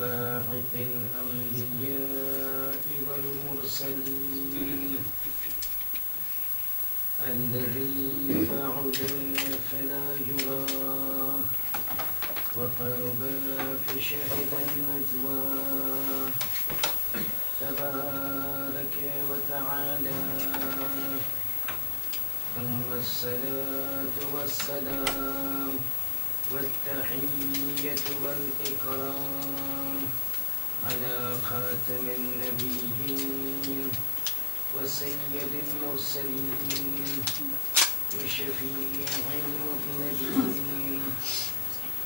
باعث الأنبياء والمرسلين الذي بعد فلا يراه وقرب فشهد النجوى تبارك وتعالى ثم الصلاة والسلام والتحية والإكرام على خاتم النبيين وسيد المرسلين وشفيع المذنبين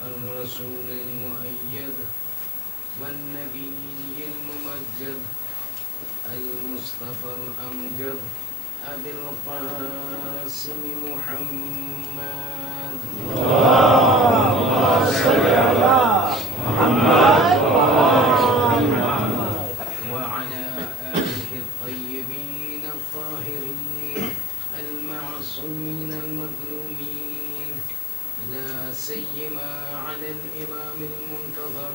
الرسول المؤيد والنبي الممجد المصطفى الأمجد أبي القاسم محمد اللهم صل على محمد وعلى آله الطيبين الطاهرين المعصومين المظلومين لا سيما على الإمام المنتظر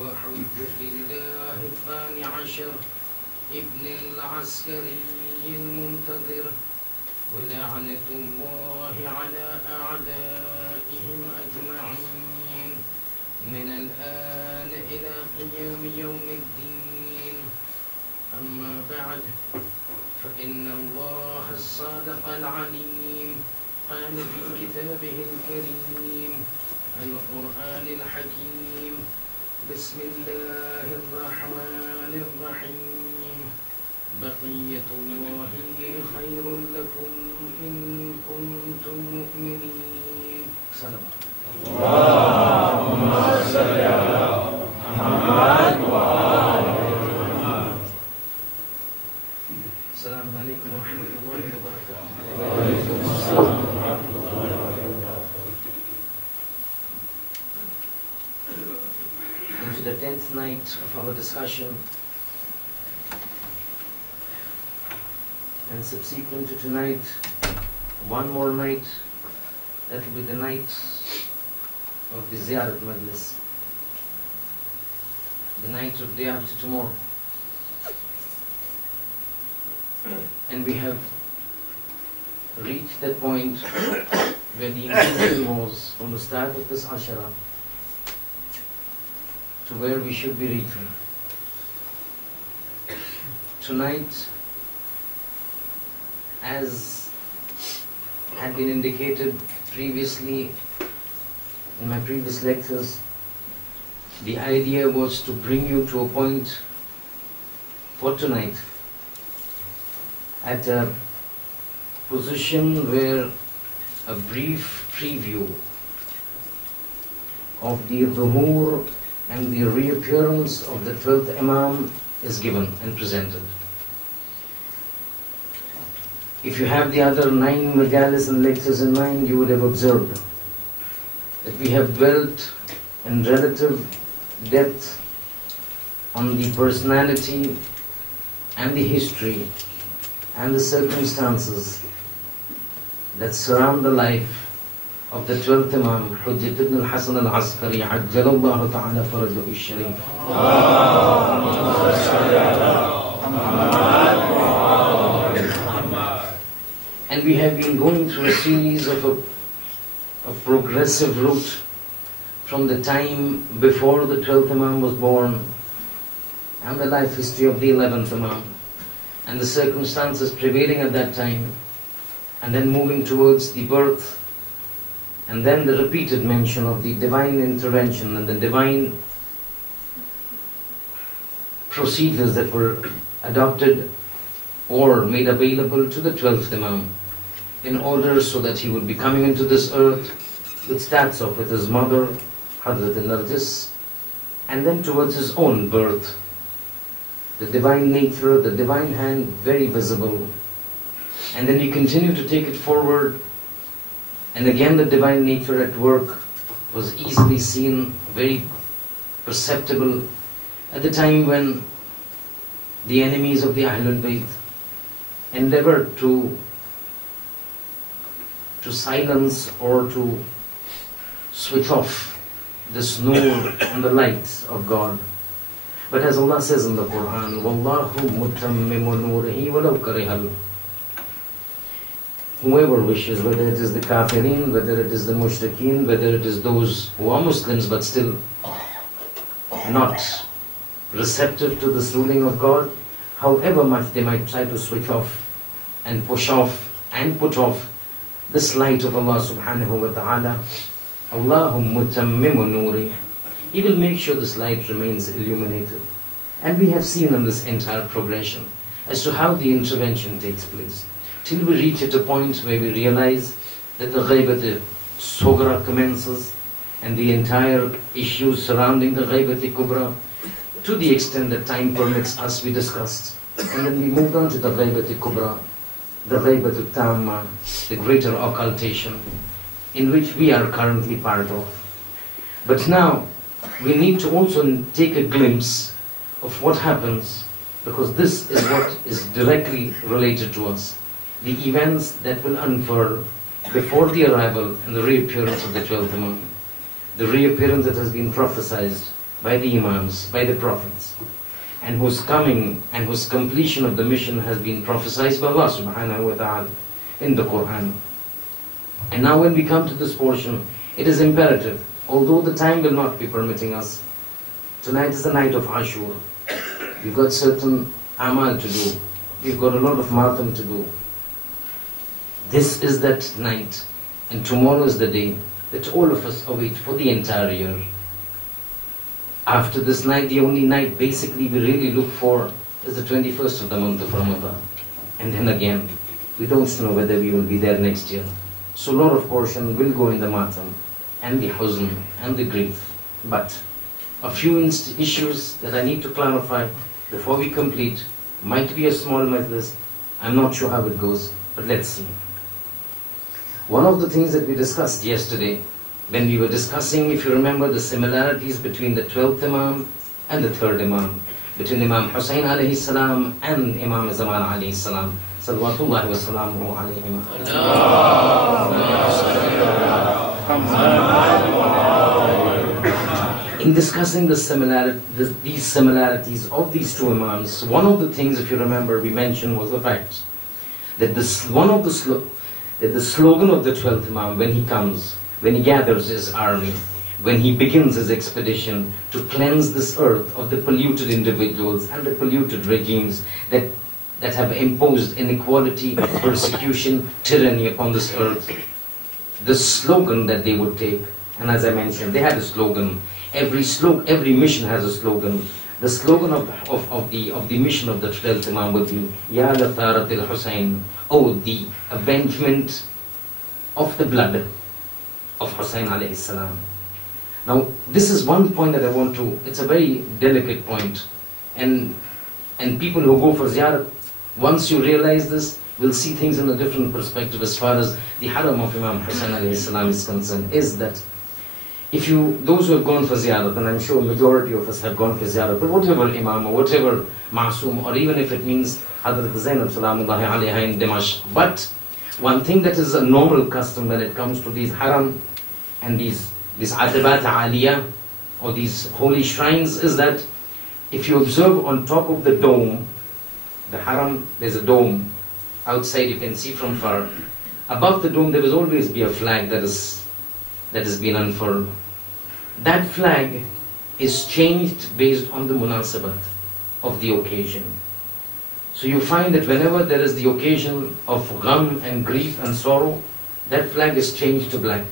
وحجة الله الثاني عشر ابن العسكري المنتظر ولعنة الله على أعدائهم أجمعين من الآن إلى قيام يوم الدين. أما بعد فإن الله الصادق العليم قال في كتابه الكريم القرآن الحكيم بسم الله الرحمن الرحيم بقية الله خير لكم إن كنتم مؤمنين. سلام. اللهم صل على محمد وآل محمد. السلام عليكم ورحمة الله وبركاته. وعليكم السلام ورحمة الله وبركاته. Into the 10th night of our discussion, and subsequent to tonight, one more night, that will be the night of the Ziyarat Majlis, the night of day after tomorrow. And we have reached that point where the intention was from the start of this Ashara to where we should be reaching. Tonight, as had been indicated previously in my previous lectures, the idea was to bring you to a point for tonight at a position where a brief preview of the dhuhur and the reappearance of the 12th Imam is given and presented. If you have the other 9 majalis and lectures in mind, you would have observed that we have dwelt in relative depth on the personality and the history and the circumstances that surround the life of the 12th Imam, Hujjat ibn al-Hasan al-Askari, Ajjalallahu ta'ala farajahu al-Sharif. And we have been going through a series of a progressive route from the time before the 12th Imam was born and the life history of the 11th Imam and the circumstances prevailing at that time, and then moving towards the birth and then the repeated mention of the divine intervention and the divine procedures that were adopted or made available to the 12th Imam in order so that he would be coming into this earth, which starts off with his mother, Hazrat Narjis, and then towards his own birth. The divine nature, the divine hand, very visible. And then you continue to take it forward, and again the divine nature at work was easily seen, very perceptible, at the time when the enemies of the Ahlul Bayt endeavored to silence or to switch off this nur and the light of God. But as Allah says in the Quran, وَاللَّهُ مُتَمِّمُ نُورِهِ وَلَوْ كَرِهَ. Whoever wishes, whether it is the kafirin, whether it is the mushrikeen, whether it is those who are Muslims but still not receptive to this ruling of God, however much they might try to switch off and push off and put off this light of Allah subhanahu wa ta'ala, Allahum mutammimu nuri, He will make sure this light remains illuminated. And we have seen in this entire progression as to how the intervention takes place, till we reach at a point where we realize that the ghaibat sughra commences and the entire issues surrounding the ghaibat kubra, to the extent that time permits us, we discussed. And then we moved on to the ghaibat kubra, the ghaibat tamma, the greater occultation, in which we are currently part of. But now, we need to also take a glimpse of what happens, because this is what is directly related to us. The events that will unfurl before the arrival and the reappearance of the 12th Imam. The reappearance that has been prophesied by the Imams, by the Prophets, and whose coming and whose completion of the mission has been prophesied by Allah subhanahu wa ta'ala in the Quran. And now when we come to this portion, it is imperative, although the time will not be permitting us. Tonight is the night of Ashoor. We've got certain amal to do. We've got a lot of marathon to do. This is that night, and tomorrow is the day that all of us await for the entire year. After this night, the only night basically we really look for is the 21st of the month of Ramadan. And then again, we don't know whether we will be there next year. So a lot of portion will go in the matam and the huzn and the grief. But a few issues that I need to clarify before we complete. Might be a small majlis. I'm not sure how it goes, but let's see. One of the things that we discussed yesterday, when we were discussing, if you remember, the similarities between the 12th Imam and the 3rd Imam, between Imam Hussain alayhi salam and Imam Zaman alayhi salam, salawatullahi wa salamuhu alayhima. In discussing the these similarities of these two Imams, one of the things, if you remember, we mentioned was the fact that the slogan of the 12th Imam, when he comes, when he gathers his army, when he begins his expedition to cleanse this earth of the polluted individuals and the polluted regimes that have imposed inequality, persecution, tyranny upon this earth, the slogan that they would take, and as I mentioned, they had a slogan. Every mission has a slogan. The slogan of the mission of the 12th Imam would be Ya Latharat al-Hussein, oh, the avengement of the blood of Hussein alayhi salam. Now, this is one point that I want to, it's a very delicate point. And people who go for ziyarat, once you realize this, will see things in a different perspective as far as the haram of Imam Hussein alayhi salam is concerned, is that those who have gone for ziyarat, and I'm sure majority of us have gone for ziyarat, but whatever imam or whatever ma'soom, or even if it means Hadrat Zainab salamullahi alayha in Dimashq. But one thing that is a normal custom when it comes to these haram and these adabat aliyah, or these holy shrines, is that if you observe on top of the dome, the haram, there's a dome. Outside you can see from far. Above the dome there will always be a flag that has been unfurled. That flag is changed based on the munasabat of the occasion. So you find that whenever there is the occasion of gham and grief and sorrow, that flag is changed to black.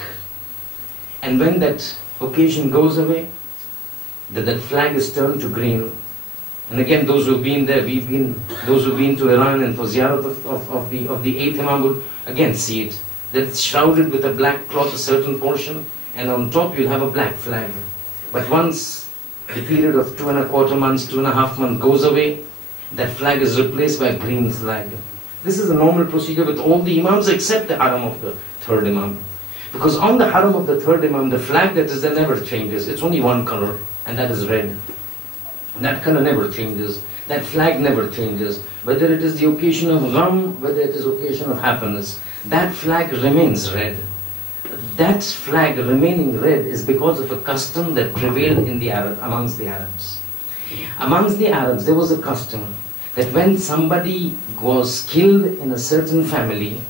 And when that occasion goes away, that flag is turned to green. And again, those who've been there, those who've been to Iran and for ziyarat of the 8th Imam would again see it. That it's shrouded with a black cloth, a certain portion, and on top you'll have a black flag. But once the period of 2.25 months, 2.5 months goes away, that flag is replaced by a green flag. This is a normal procedure with all the Imams except the haram of the 3rd Imam. Because on the haram of the 3rd Imam, the flag that is there never changes. It's only one color, and that is red. That color never changes. That flag never changes. Whether it is the occasion of gham, whether it is occasion of happiness, that flag remains red. that flag remaining red is because of a custom that prevailed in the amongst the Arabs. Amongst the Arabs, there was a custom that when somebody was killed in a certain family,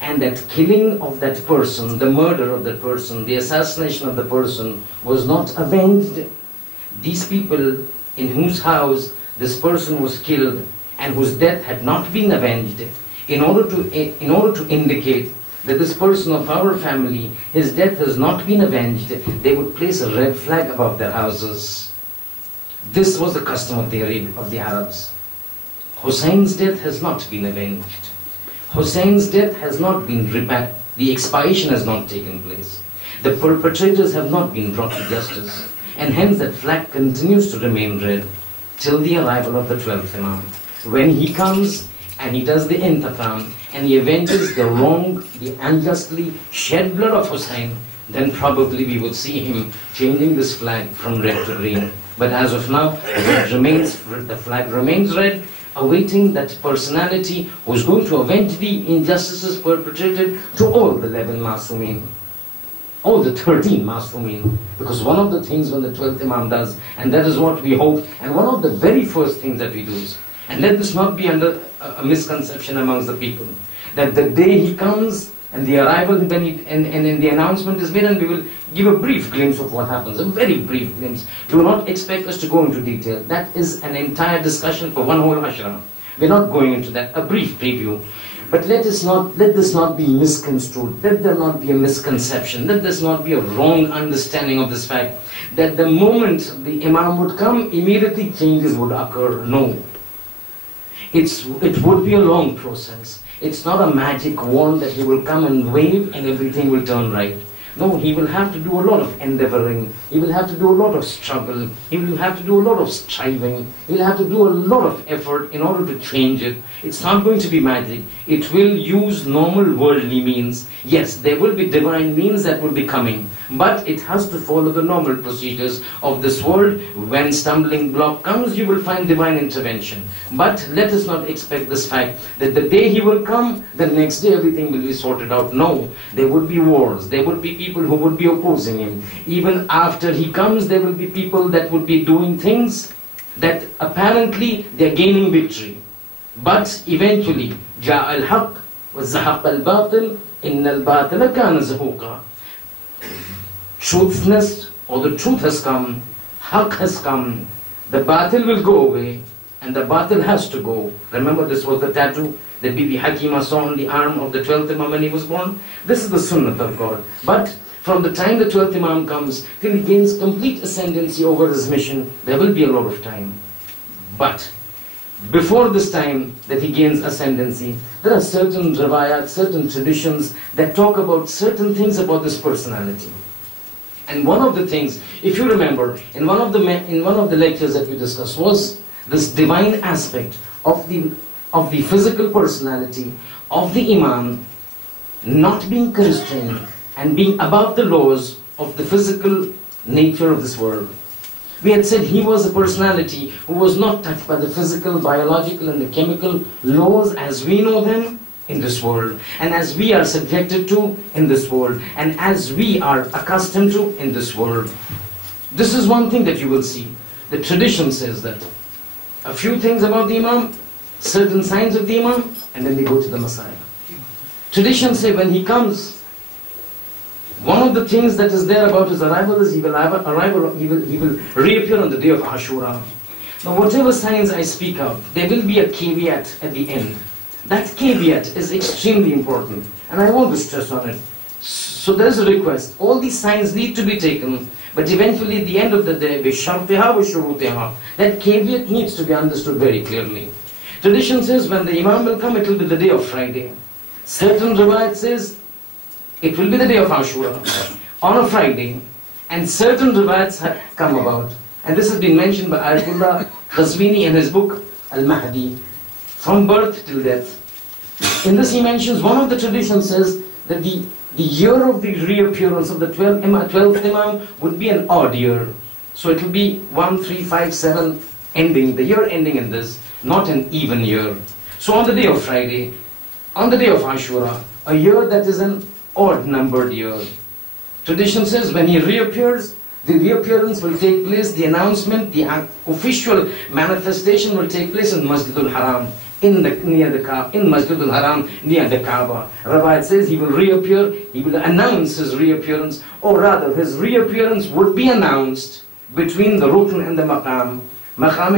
and that killing of that person, the murder of that person, the assassination of the person was not avenged, these people in whose house this person was killed and whose death had not been avenged, in order to indicate that this person of our family, his death has not been avenged, they would place a red flag above their houses. This was the custom of the Arabs. Hussein's death has not been avenged. Hussein's death has not been repaired. The expiation has not taken place. The perpetrators have not been brought to justice. And hence that flag continues to remain red till the arrival of the 12th Imam. When he comes and he does the intiqam and he avenges the wrong, the unjustly shed blood of Hussein, then probably we would see him changing this flag from red to green. But as of now, the flag remains red, awaiting that personality who is going to avenge the injustices perpetrated to all the 11 Masumeen, all the 13 Masumeen. Because one of the things when the 12th Imam does, and that is what we hope, and one of the very first things that we do is, and let this not be under a misconception amongst the people, that the day he comes and the arrival and the announcement is made, and we will give a brief glimpse of what happens, a very brief glimpse. Do not expect us to go into detail. That is an entire discussion for one whole ashram. We're not going into that, a brief preview. But let this not be misconstrued. Let there not be a misconception. Let this not be a wrong understanding of this fact that the moment the Imam would come, immediately changes would occur. No. It would be a long process. It's not a magic wand that he will come and wave and everything will turn right. No, he will have to do a lot of endeavoring. He will have to do a lot of struggle. He will have to do a lot of striving. He will have to do a lot of effort in order to change it. It's not going to be magic. It will use normal worldly means. Yes, there will be divine means that will be coming. But it has to follow the normal procedures of this world. When stumbling block comes, you will find divine intervention. But let us not expect this fact that the day he will come, the next day everything will be sorted out. No, there would be wars. There would be people who would be opposing him. Even after he comes, there will be people that would be doing things that apparently they are gaining victory. But eventually, جاء الحق وزهق الباطل إن الباطل كان زهوقا. Truthness, or the truth has come, haq has come, the batil will go away, and the batil has to go. Remember, this was the tattoo that Bibi Hakima saw on the arm of the 12th Imam when he was born. This is the sunnah of God. But from the time the 12th Imam comes till he gains complete ascendancy over his mission, there will be a lot of time. But before this time that he gains ascendancy, there are certain riwayat, certain traditions that talk about certain things about this personality. And one of the things, if you remember, in one of the lectures that we discussed, was this divine aspect of the physical personality of the Imam not being constrained and being above the laws of the physical nature of this world. We had said he was a personality who was not touched by the physical, biological and the chemical laws as we know them in this world, and as we are subjected to in this world, and as we are accustomed to in this world. This is one thing that you will see. The tradition says that a few things about the Imam, certain signs of the Imam, and then they go to the Messiah. Traditions say when he comes, one of the things that is there about his arrival is he will reappear on the day of Ashura. Now whatever signs I speak of, there will be a caveat at the end. That caveat is extremely important, and I want to stress on it. So there is a request. All these signs need to be taken, but eventually at the end of the day, that caveat needs to be understood very clearly. Tradition says when the Imam will come, it will be the day of Friday. Certain riwayat says it will be the day of Ashura on a Friday, and certain riwayats have come about. And this has been mentioned by Ayatollah Ghazvini in his book Al-Mahdi, from birth till death. In this he mentions one of the traditions says that the year of the reappearance of the 12th Imam would be an odd year. So it will be 1, 3, 5, 7 ending, the year ending in this, not an even year. So on the day of Friday, on the day of Ashura, a year that is an odd-numbered year. Tradition says when he reappears, the reappearance will take place, the announcement, the official manifestation will take place in Masjid al-Haram, in Masjid al-Haram, near the Kaaba. Rabbi says he will reappear, he will announce his reappearance, or rather his reappearance would be announced between the Rukn and the Maqam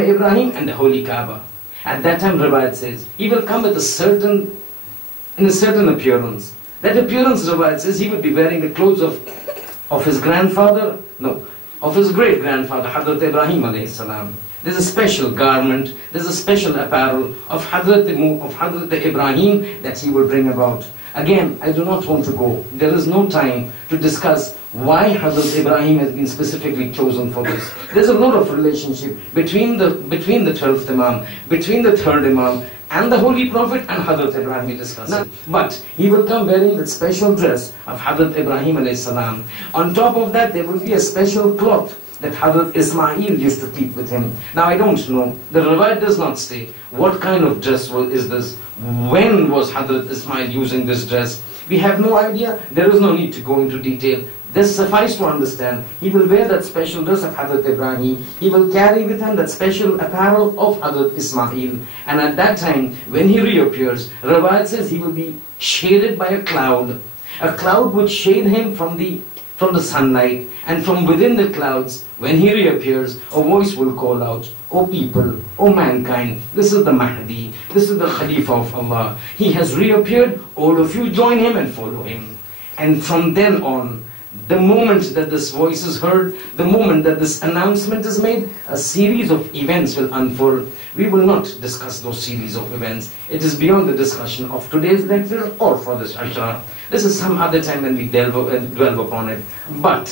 Ibrahim and the Holy Kaaba. At that time, Rabbi says, he will come with a certain appearance. That appearance, Rabbi says, he would be wearing the clothes of his grandfather, no, of his great-grandfather, Hazrat Ibrahim alayhi salam. There's a special garment, there's a special apparel of Hazrat Ibrahim that he will bring about. Again, I do not want to go. There is no time to discuss why Hazrat Ibrahim has been specifically chosen for this. There's a lot of relationship between the 12th Imam, between the 3rd Imam, and the Holy Prophet and Hazrat Ibrahim discussed. But he will come wearing that special dress of Hazrat Ibrahim alayhi salam. On top of that, there will be a special cloth that Hazrat Ismail used to keep with him. Now I don't know, the Riwayat does not say what kind of dress is this, when was Hazrat Ismail using this dress. We have no idea, there is no need to go into detail. This suffice to understand, he will wear that special dress of Hazrat Ibrahim, he will carry with him that special apparel of Hazrat Ismail, and at that time, when he reappears, Riwayat says he will be shaded by a cloud would shade him from the sunlight, and from within the clouds, when he reappears, a voice will call out, O people, O mankind, this is the Mahdi, this is the Khalifa of Allah. He has reappeared, all of you join him and follow him. And from then on, the moment that this voice is heard, the moment that this announcement is made, a series of events will unfold. We will not discuss those series of events. It is beyond the discussion of today's lecture or for this ashra. This is some other time when we dwell upon it. But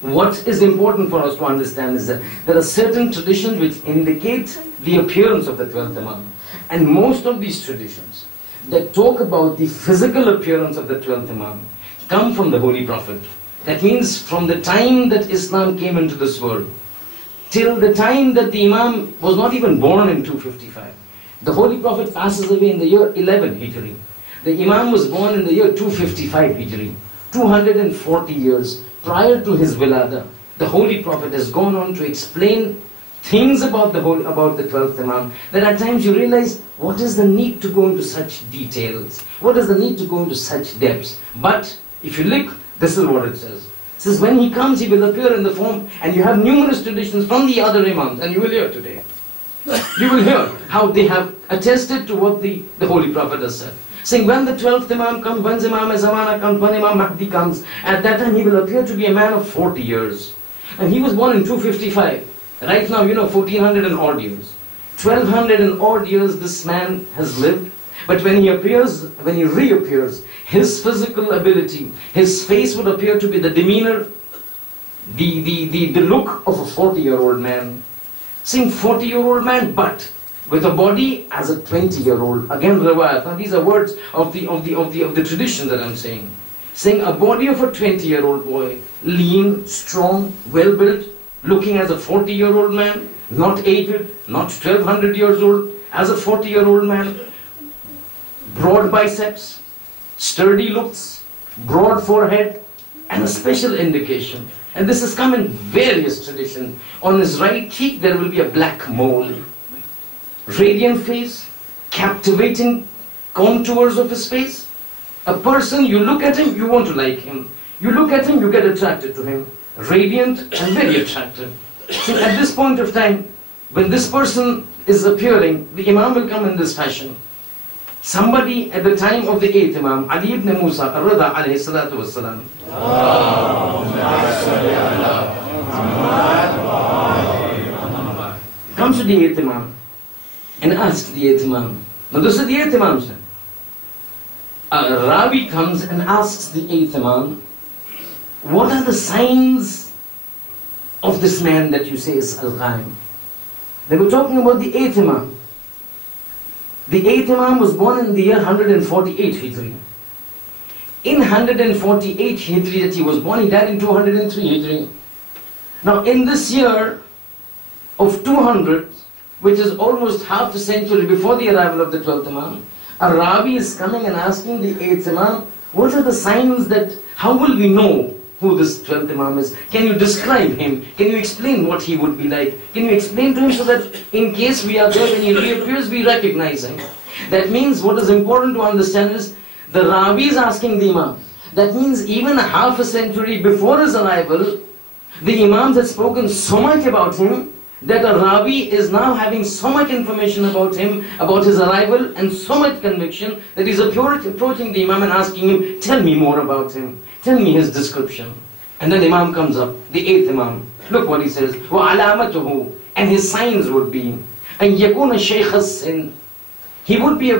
what is important for us to understand is that there are certain traditions which indicate the appearance of the 12th Imam. And most of these traditions that talk about the physical appearance of the 12th Imam come from the Holy Prophet. That means from the time that Islam came into this world, till the time that the Imam was not even born in 255. The Holy Prophet passes away in the year 11 Hijri. The Imam was born in the year 255 Hijri. 240 years prior to his wilada, the Holy Prophet has gone on to explain things about the 12th Imam, that at times you realize, what is the need to go into such details? What is the need to go into such depths? But if you look, this is what it says. It says when he comes, he will appear in the form, and you have numerous traditions from the other Imams, and you will hear today. You will hear how they have attested to what the Holy Prophet has said. Saying when the 12th Imam comes, when Imam Zamana comes, when Imam Mahdi comes, at that time he will appear to be a man of 40 years. And he was born in 255. Right now, 1400 and odd years. 1200 and odd years this man has lived. But when he reappears, his physical ability, his face would appear to be the demeanor, the look of a 40-year-old man. Saying 40-year-old man, but with a body as a 20-year-old. Again, riwayat. Now these are words of the tradition that I'm saying. Saying a body of a 20-year-old boy, lean, strong, well-built, looking as a 40-year-old man, not aged, not 1200 years old, as a 40-year-old man. Broad biceps, sturdy looks, broad forehead, and a special indication. And this has come in various traditions. On his right cheek there will be a black mole. Radiant face, captivating contours of his face. A person, you look at him, you want to like him. You look at him, you get attracted to him. Radiant and very attractive. So at this point of time, when this person is appearing, the Imam will come in this fashion. Somebody at the time of the 8th Imam, Ali ibn Musa, ar-Rida alayhi salatu wassalam, comes to the 8th Imam and asks the 8th Imam. Now this is the 8th Imam, sir. A Ravi comes and asks the 8th Imam, what are the signs of this man that you say is Al-Qaim? They were talking about the 8th Imam. The 8th Imam was born in the year 148 Hijri. In 148 Hijri that he was born, he died in 203 Hijri. Now in this year of 200, which is almost half a century before the arrival of the 12th Imam, a Ravi is coming and asking the 8th Imam, What are the signs that, how will we know who this 12th Imam is? Can you describe him? Can you explain what he would be like? Can you explain to him so that in case we are there when he reappears, we recognize him? That means what is important to understand is the Rawi is asking the Imam. That means even half a century before his arrival, the Imams had spoken so much about him that a Rawi is now having so much information about him, about his arrival, and so much conviction that he's approaching the Imam and asking him, tell me more about him, tell me his description. And then Imam comes up, the 8th Imam. Look what he says, وَعَلَامَتُهُ, and his signs would be, أَنْ يَكُونَ شَيْخَ السِّنِّ, he would be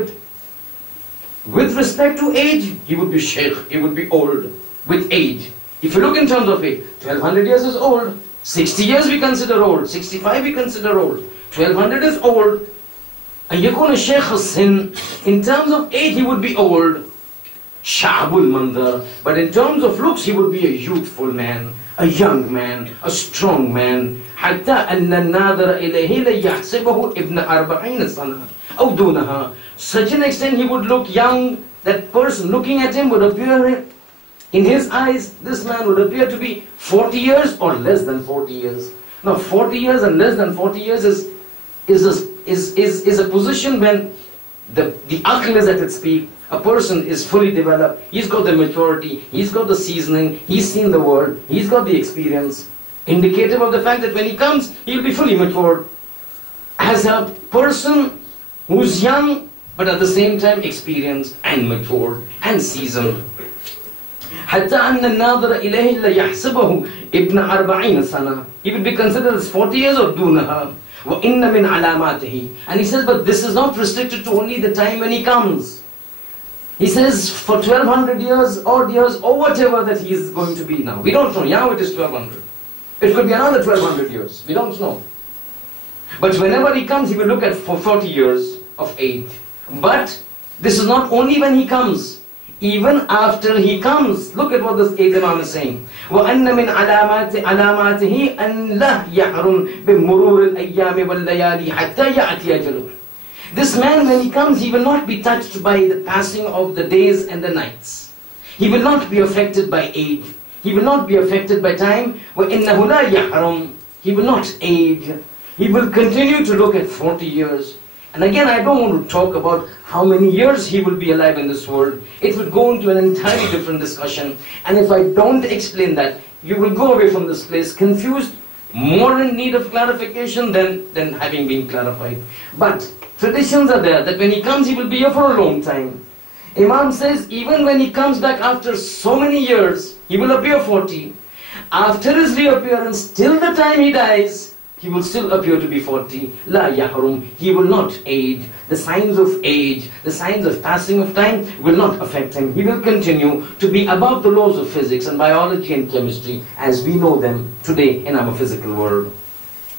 with respect to age, he would be shaykh, he would be old, with age. If you look in terms of age, 1200 years is old, 60 years we consider old, 65 we consider old, 1200 is old. And yakuna shaykh sin, in terms of age he would be old, sha'bul mandar, but in terms of looks he would be a youthful man, a young man, a strong man. حتى أن الناظر إليه ليحسبه ابن 40 سنة أو دونها. Such an extent he would look young, that person looking at him would appear, in his eyes, this man would appear to be 40 years or less than 40 years. Now 40 years and less than 40 years is a position when the aql is at its peak. A person is fully developed, he's got the maturity, he's got the seasoning, he's seen the world, he's got the experience, indicative of the fact that when he comes, he'll be fully matured. As a person who's young, but at the same time experienced and matured and seasoned. حتى أن الناظر إليه ليحسبه ابن 40 سنة. He would be considered as 40 years or دونها. وإن من علاماته. And he says, but this is not restricted to only the time when he comes. He says, for 1200 years, odd years, or whatever that he is going to be now. We don't know. Now it is 1200. It could be another 1200 years. We don't know. But whenever he comes, he will look at for 40 years of age. But this is not only when he comes. Even after he comes, look at what this 8th Imam is saying. وَأَنَّ مِنْ عَلَامَاتِهِ أَنْ لَا يَحْرُمْ بِمُرُورِ الْأَيَّامِ وَاللَّيَالِي حَتَّى يَأْتِيَ أَجَلُهُ. This man, when he comes, he will not be touched by the passing of the days and the nights. He will not be affected by age. He will not be affected by time. وَإِنَّهُ لَا يَحْرُمْ. He will not age. He will continue to look at 40 years. And again, I don't want to talk about how many years he will be alive in this world. It would go into an entirely different discussion. And if I don't explain that, you will go away from this place confused, more in need of clarification than having been clarified. But traditions are there that when he comes, he will be here for a long time. Imam says, even when he comes back after so many years, he will appear 40. After his reappearance, till the time he dies, he will still appear to be 40. La yahrum. He will not age. The signs of age, the signs of passing of time will not affect him. He will continue to be above the laws of physics and biology and chemistry as we know them today in our physical world.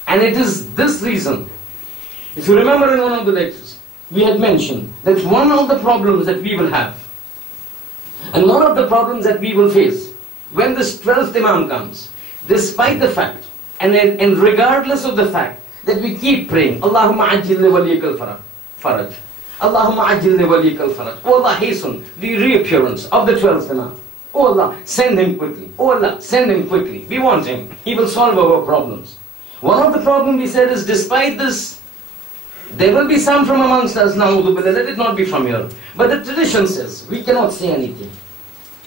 And it is this reason, if you remember in one of the lectures, we had mentioned that one of the problems that we will have, and one of the problems that we will face when this 12th Imam comes, despite the fact, and regardless of the fact that we keep praying, Allahumma ajil li waliyikal faraj, Allahumma ajil li waliyikal faraj, oh Allah, hasten the reappearance of the 12th Imam. Oh Allah, send him quickly. Oh Allah, send him quickly. We want him. He will solve our problems. One of the problems we said is, despite this, there will be some from amongst us, na'udhu billah, let it not be from here. But the tradition says, we cannot say anything.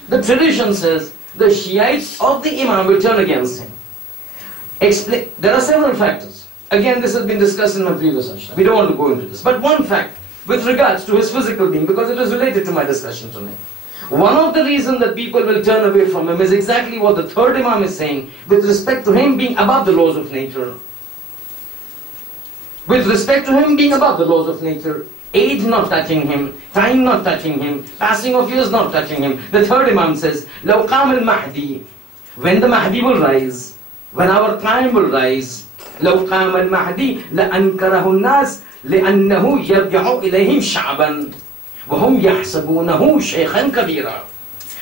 The tradition says, the Shiites of the Imam will turn against him. There are several factors. Again, this has been discussed in my previous session. We don't want to go into this. But one fact, with regards to his physical being, because it is related to my discussion tonight. One of the reasons that people will turn away from him is exactly what the 3rd Imam is saying, with respect to him being above the laws of nature. With respect to him being above the laws of nature, age not touching him, time not touching him, passing of years not touching him. The 3rd Imam says, لَوْ قَامَ الْمَهْدِي, when the Mahdi will rise, when our time will rise, لَوْ قَامَ الْمَهْدِي لَأَنْكَرَهُ النَّاسِ لِأَنَّهُ يَرْجَعُ إِلَيْهِمْ شَعْبًا وَهُمْ يَحْسَبُونَهُ شَيْخًا كَبِيرًا.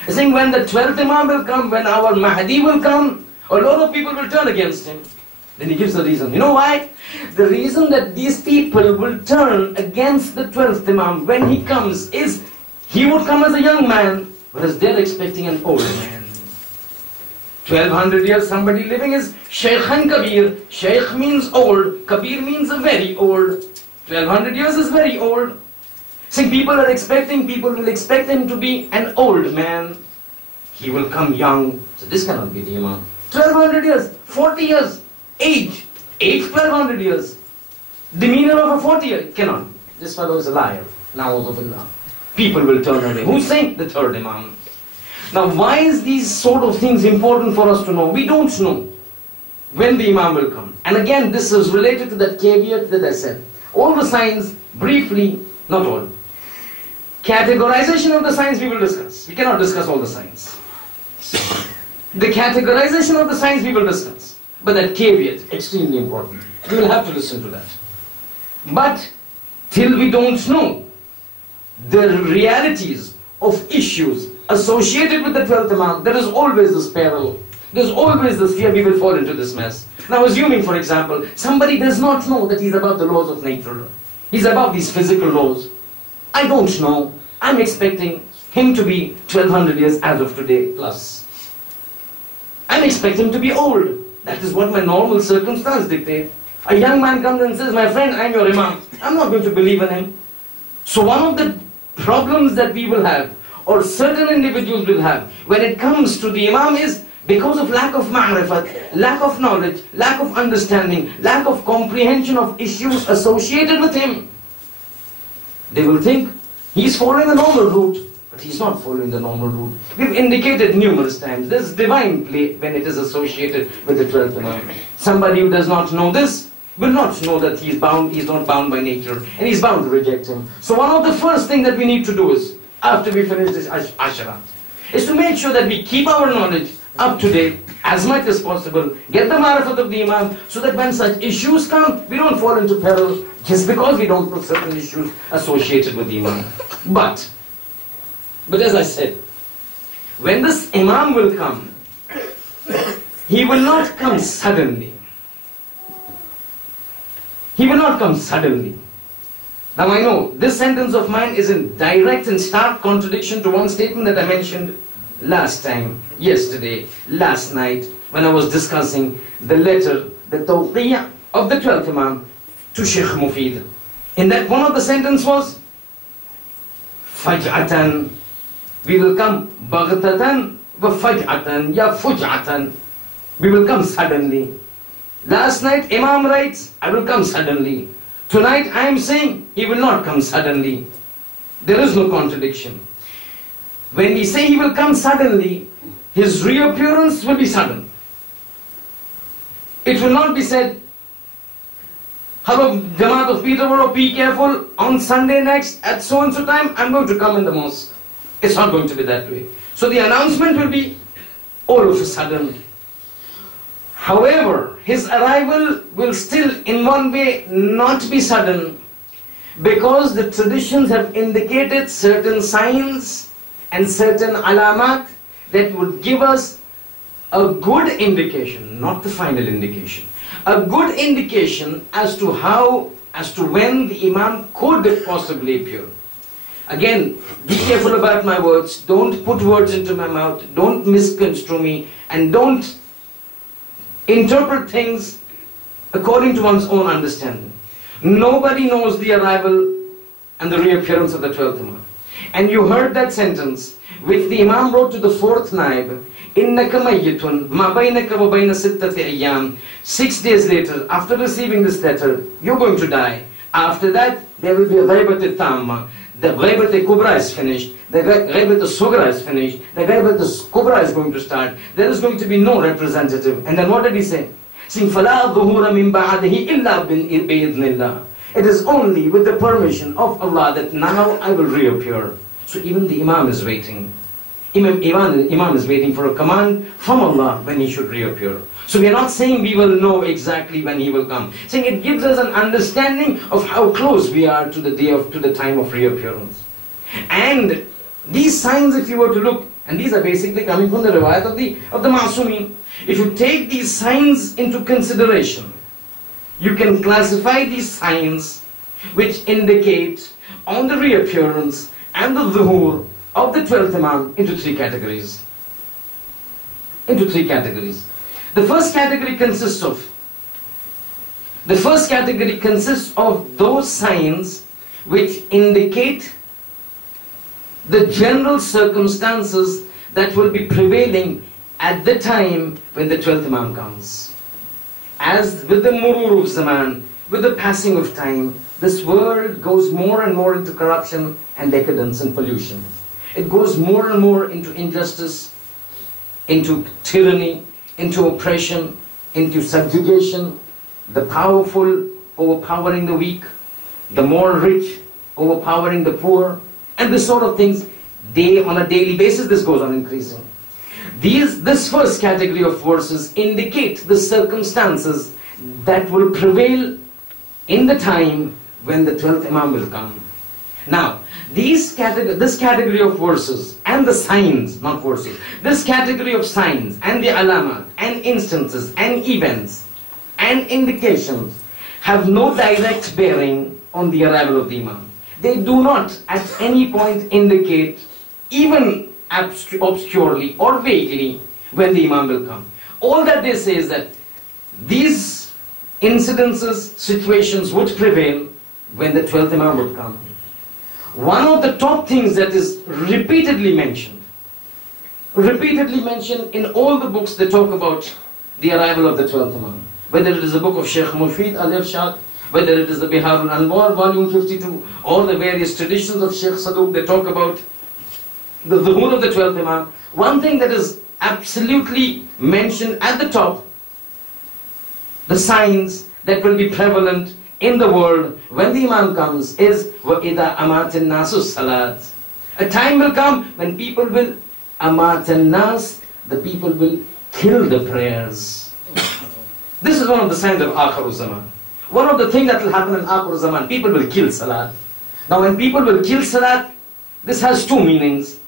Saying when the 12th Imam will come, when our Mahdi will come, a lot of people will turn against him. Then he gives the reason. You know why? The reason that these people will turn against the 12th Imam when he comes is, he would come as a young man, Whereas they're expecting an old man. 1200 years somebody living is Shaykhan Kabir. Shaykh means old, Kabir means very old. 1200 years is very old. See, people will expect him to be an old man. He will come young. So this cannot be the Imam. 1200 years, 40 years, age 1200 years. Demeanor of a 40-year, cannot. This fellow is a liar. Na'udhu. People will turn away. Who's saying? The third Imam. Now, why is these sort of things important for us to know? We don't know when the Imam will come. And again, this is related to that caveat that I said. All the signs, briefly, not all. Categorization of the signs we will discuss. We cannot discuss all the signs. The categorization of the signs we will discuss. But that caveat, extremely important. We will have to listen to that. But till we don't know the realities of issues associated with the 12th Imam, there is always this peril. There's always this fear we will fall into this mess. Now assuming, for example, somebody does not know that he's above the laws of nature. He's above these physical laws. I don't know. I'm expecting him to be 1200 years as of today plus. I'm expecting him to be old. That is what my normal circumstance dictates. A young man comes and says, my friend, I'm your Imam. I'm not going to believe in him. So one of the problems that we will have, or certain individuals will have, when it comes to the Imam is because of lack of ma'rifat, lack of knowledge, lack of understanding, lack of comprehension of issues associated with him. They will think he's following the normal route, but he's not following the normal route. We've indicated numerous times, there's divine play when it is associated with the 12th Imam. Somebody who does not know this will not know that he's not bound by nature, and he's bound to reject him. So one of the first things that we need to do is, after we finish this ashara, is to make sure that we keep our knowledge up to date as much as possible, get the ma'rifat of the Imam, so that when such issues come, we don't fall into peril just because we don't know certain issues associated with the Imam. But as I said, when this Imam will come, he will not come suddenly. He will not come suddenly. Now I know this sentence of mine is in direct and stark contradiction to one statement that I mentioned last time, yesterday, last night, when I was discussing the letter, the tawqiyah of the 12th Imam to Sheikh Mufid. In that one of the sentence was, Faj'atan, we will come baghtatan wa faj'atan, ya fuj'atan, we will come suddenly. Last night Imam writes, I will come suddenly. Tonight I am saying, he will not come suddenly. There is no contradiction. When we say he will come suddenly, his reappearance will be sudden. It will not be said, hello Jamaat of Peterborough, be careful, on Sunday next at so and so time I'm going to come in the mosque. It's not going to be that way. So the announcement will be all of a sudden. However, his arrival will still in one way not be sudden, because the traditions have indicated certain signs and certain alamat that would give us a good indication, not the final indication, a good indication as to when the Imam could possibly appear. Again, be careful about my words, don't put words into my mouth, don't misconstrue me, and don't interpret things according to one's own understanding. Nobody knows the arrival and the reappearance of the 12th Imam. And you heard that sentence which the Imam wrote to the 4th Naib, إِنَّكَ مَيِّتٌ مَا بَيْنَكَ وَبَيْنَ سِتَّةِ أَيَّامٍ. 6 days later, after receiving this letter, you're going to die. After that, there will be a ghaibat tamma. The ghaibat kubra is finished. The ghaibat sugra is finished. The ghaibat kubra is going to start. There is going to be no representative. And then what did he say? Saying, فَلَا ظُهُورَ مِن بَعَدِهِ إِلَّا بِإِذْنِ اللَّهِ. It is only with the permission of Allah that now I will reappear. So even the Imam is waiting. Imam is waiting for a command from Allah when he should reappear. So we are not saying we will know exactly when he will come. Saying it gives us an understanding of how close we are to the time of reappearance. And these signs, if you were to look, and these are basically coming from the riwayat of the Ma'sumin. If you take these signs into consideration, you can classify these signs which indicate on the reappearance and the dhuhur of the 12th Imam into three categories. The first category consists of those signs which indicate the general circumstances that will be prevailing at the time when the 12th Imam comes. As with the murur of zaman, with the passing of time, this world goes more and more into corruption and decadence and pollution. It goes more and more into injustice, into tyranny, into oppression, into subjugation, the powerful overpowering the weak, the more rich overpowering the poor, and this sort of things. On a daily basis, this goes on increasing. This first category of verses indicate the circumstances that will prevail in the time when the 12th Imam will come. Now, this category of verses and the signs, not verses, this category of signs and the alamat and instances and events and indications have no direct bearing on the arrival of the Imam. They do not at any point indicate, even obscurely or vaguely, when the Imam will come. All that they say is that these incidences, situations would prevail when the 12th Imam would come. One of the top things that is repeatedly mentioned in all the books that talk about the arrival of the 12th Imam, whether it is the book of Sheikh Mufid al-Irshad, whether it is the Bihar al-Anwar, volume 52, or the various traditions of Sheikh Saduq that talk about the zuhur of the 12th Imam, one thing that is absolutely mentioned at the top, the signs that will be prevalent in the world when the Imam comes, is وَإِذَا أَمَاتِ النَّاسُ الصَّلَاةِ. A time will come when people will amat al-nas, the people will kill the prayers. This is one of the signs of Akhir Zaman. One of the things that will happen in Akhir Zaman, people will kill Salat. Now when people will kill Salat, this has two meanings.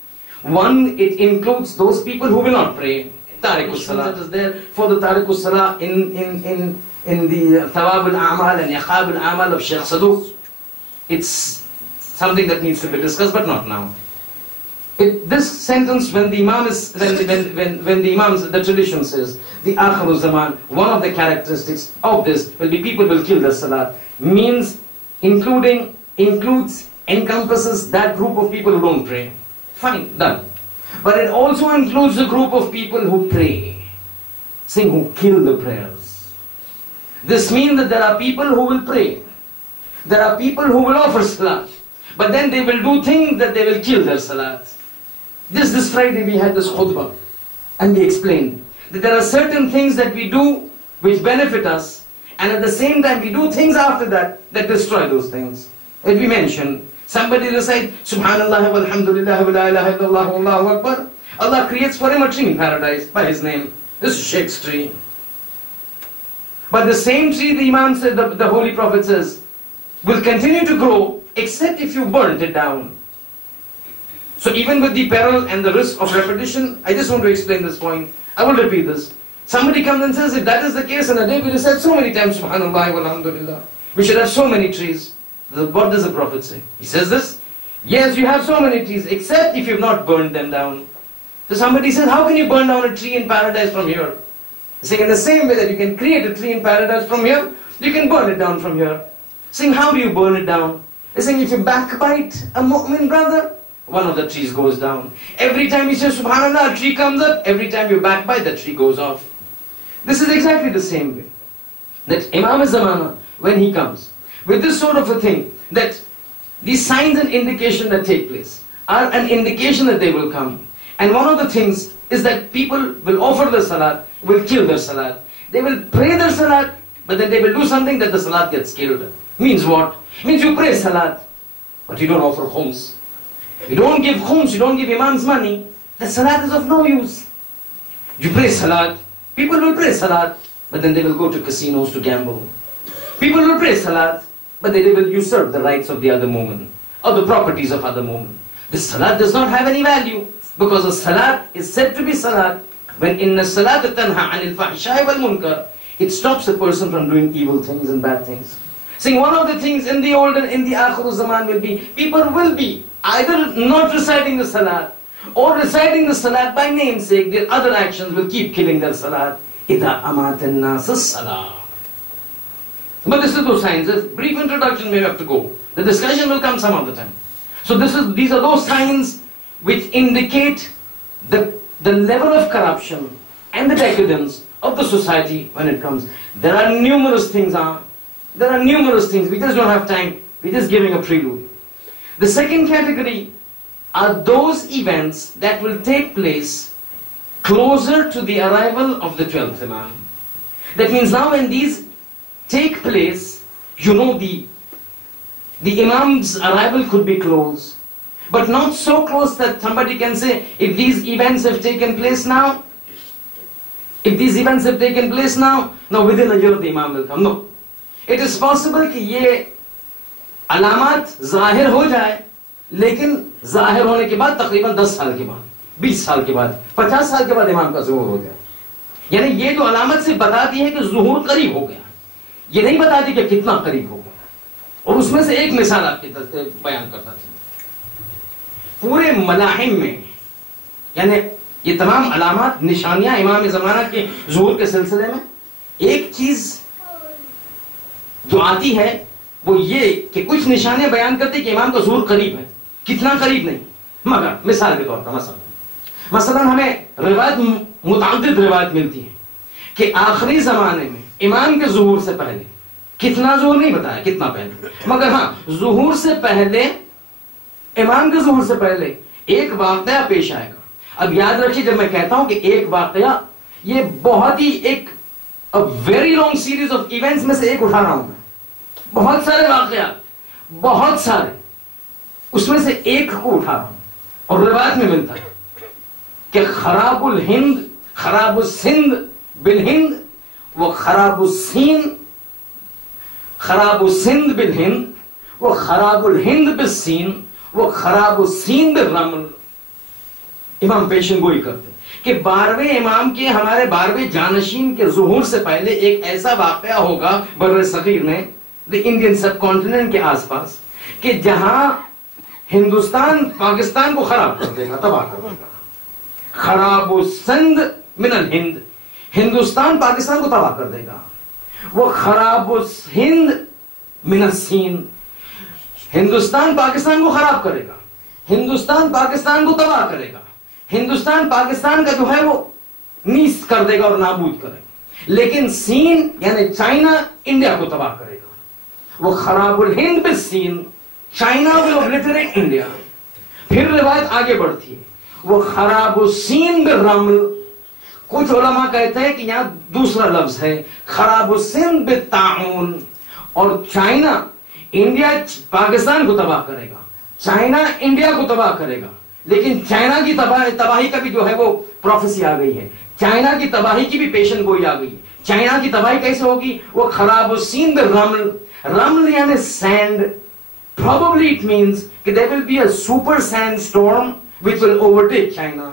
One, it includes those people who will not pray. Tariqus Salat that is there for the Tariqus Salat in the Thawab al-A'mal and Yaqab al-A'mal of Sheikh Saduq. It's something that needs to be discussed, but not now. This sentence, when the Imam is, when the Imam, the tradition says, the Akhir Zaman, one of the characteristics of this will be people will kill the Salat, means encompasses that group of people who don't pray. Fine, done. But it also includes the group of people who pray, saying who kill the prayers. This means that there are people who will pray, there are people who will offer Salat, but then they will do things that they will kill their Salat. This Friday we had this khutbah, and we explained that there are certain things that we do which benefit us, and at the same time we do things after that that destroy those things. As we mentioned, somebody recite Subhanallah walhamdulillah wa la ilaha illallah wallahu akbar, Allah creates for him a tree in paradise by his name. This is Sheikh's tree. But the same tree, the Imam said, the Holy Prophet says, will continue to grow except if you burnt it down. So even with the peril and the risk of repetition, I just want to explain this point. I will repeat this. Somebody comes and says, if that is the case, in a day we recite so many times, Subhanallah walhamdulillah, we should have so many trees. What does the Prophet say? He says this, yes, you have so many trees, except if you have not burned them down. So somebody says, how can you burn down a tree in paradise from here? Saying in the same way that you can create a tree in paradise from here, you can burn it down from here. Saying, how do you burn it down? He's saying, if you backbite a mu'min brother, one of the trees goes down. Every time you say Subhanallah, a tree comes up. Every time you backbite, the tree goes off. This is exactly the same way that Imam Zamana, when he comes, with this sort of a thing, that these signs and indications that take place are an indication that they will come. And one of the things is that people will offer the Salat, will kill their Salat. They will pray their Salat, but then they will do something that the Salat gets killed. Means what? Means you pray Salat, but you don't offer khums. You don't give khums, you don't give Imam's money, the Salat is of no use. You pray Salat, people will pray Salat, but then they will go to casinos to gamble. People will pray Salat, but they will usurp the rights of the other moment, or the properties of other moment. This Salat does not have any value, because a Salat is said to be Salat, when inna salata tanha anil fahishai wal munkar, it stops a person from doing evil things and bad things. Saying one of the things in the Akhir Zaman will be, people will be either not reciting the salat or reciting the salat by namesake, their other actions will keep killing their salat. إِذَا أَمَاتَ النَّاسَ الصَّلَاةِ. But this is those signs. A brief introduction may have to go. The discussion will come some other time. So these are those signs which indicate the level of corruption and the decadence of the society when it comes. There are numerous things. We just don't have time. We're just giving a prelude. The second category are those events that will take place closer to the arrival of the 12th Imam. That means now when these take place, you know, the Imam's arrival could be close, but not so close that somebody can say, if these events have taken place now, now within a year the Imam will come. No. It is possible कि ये علامات ظاہر ہو جائے, لیکن ظاہر ہونے کے بعد تقریباً 10 سال کے بعد, 20 سال کے بعد, 50 سال کے بعد امام کا ظہور ہو جائے. یعنی یہ جو علامت سے بتاتی ہے کہ ظہور قریب ہو گیا, یہ نہیں بتاتی کہ کتنا قریب ہو گیا. اور اس میں سے ایک مثال آپ کی بیان کرتا تھا. پورے ملاحم میں, یعنی یہ تمام علامات نشانیاں امام زمانہ کے ظہور کے سلسلے میں, ایک چیز جو آتی ہے وہ یہ کہ کچھ نشانیاں بیان کرتے کہ امام کا ظہور قریب ہے. کتنا قریب نہیں, مگر مثال کے طور پر مثلا ہمیں متعدد روایت ملتی ہے کہ آخری زمانے میں امام کے ظہور سے پہلے, کتنا ظہور نہیں بتایا, کتنا پہلے, مگر ہاں ظہور سے پہلے, امام کے ظہور سے پہلے ایک واقعہ پیش آئے گا. اب یاد رکھیے جب میں کہتا ہوں کہ ایک واقعہ, یہ بہت ہی ایک very long series of events میں سے ایک اٹھا رہا ہوں میں. بہت سارے واقعات, بہت سارے, اس میں سے ایک کو اٹھا رہا ہوں. اور روایت میں ملتا ہے کہ خراب الہند, خراب السندھ بالہند و خراب السین, خراب السندھ بالہند و خراب الہند بالسین و خراب السین بالرمل. امام پیشن گوئی کرتے کہ 12ویں امام کے, ہمارے 12ویں جانشین کے ظہور سے پہلے ایک ایسا واقعہ ہوگا بر صغیر میں, انڈین سب کانٹیننٹ کے آس پاس, کہ جہاں ہندوستان پاکستان کو خراب کر دے گا, تباہ کر دے گا. خراب السند من الہند, ہندوستان پاکستان کو تباہ کر دے گا. وہ خراب الہند من السین, ہندوستان پاکستان کو خراب کرے گا, ہندوستان پاکستان کو تباہ کرے گا, ہندوستان پاکستان کا جو ہے وہ نیست کر دے گا اور نابود کرے گا. لیکن سین یعنی چائنا انڈیا کو تباہ کرے گا. وہ خراب الہند بالسین, چائنا will obliterate انڈیا. پھر روایت آگے بڑھتی ہے, وہ خراب السین بالرمل. کچھ علماء کہتے ہیں کہ یہاں دوسرا لفظ ہے خراب السین بالطاعون, اور چائنا انڈیا پاکستان کو تباہ کرے گا, چائنا انڈیا کو تباہ کرے گا. لیکن چائنا کی تباہی کا بھی جو ہے وہ پروفیسی آ گئی ہے, چائنا کی تباہی کی بھی پیشن گوئی آ گئی ہے. چائنا کی تباہی کیسے ہوگی؟ وہ خراب السین بالرمل, رمل یعنی سینڈ. Probably it means کہ there will be a super sandstorm which will overtake China,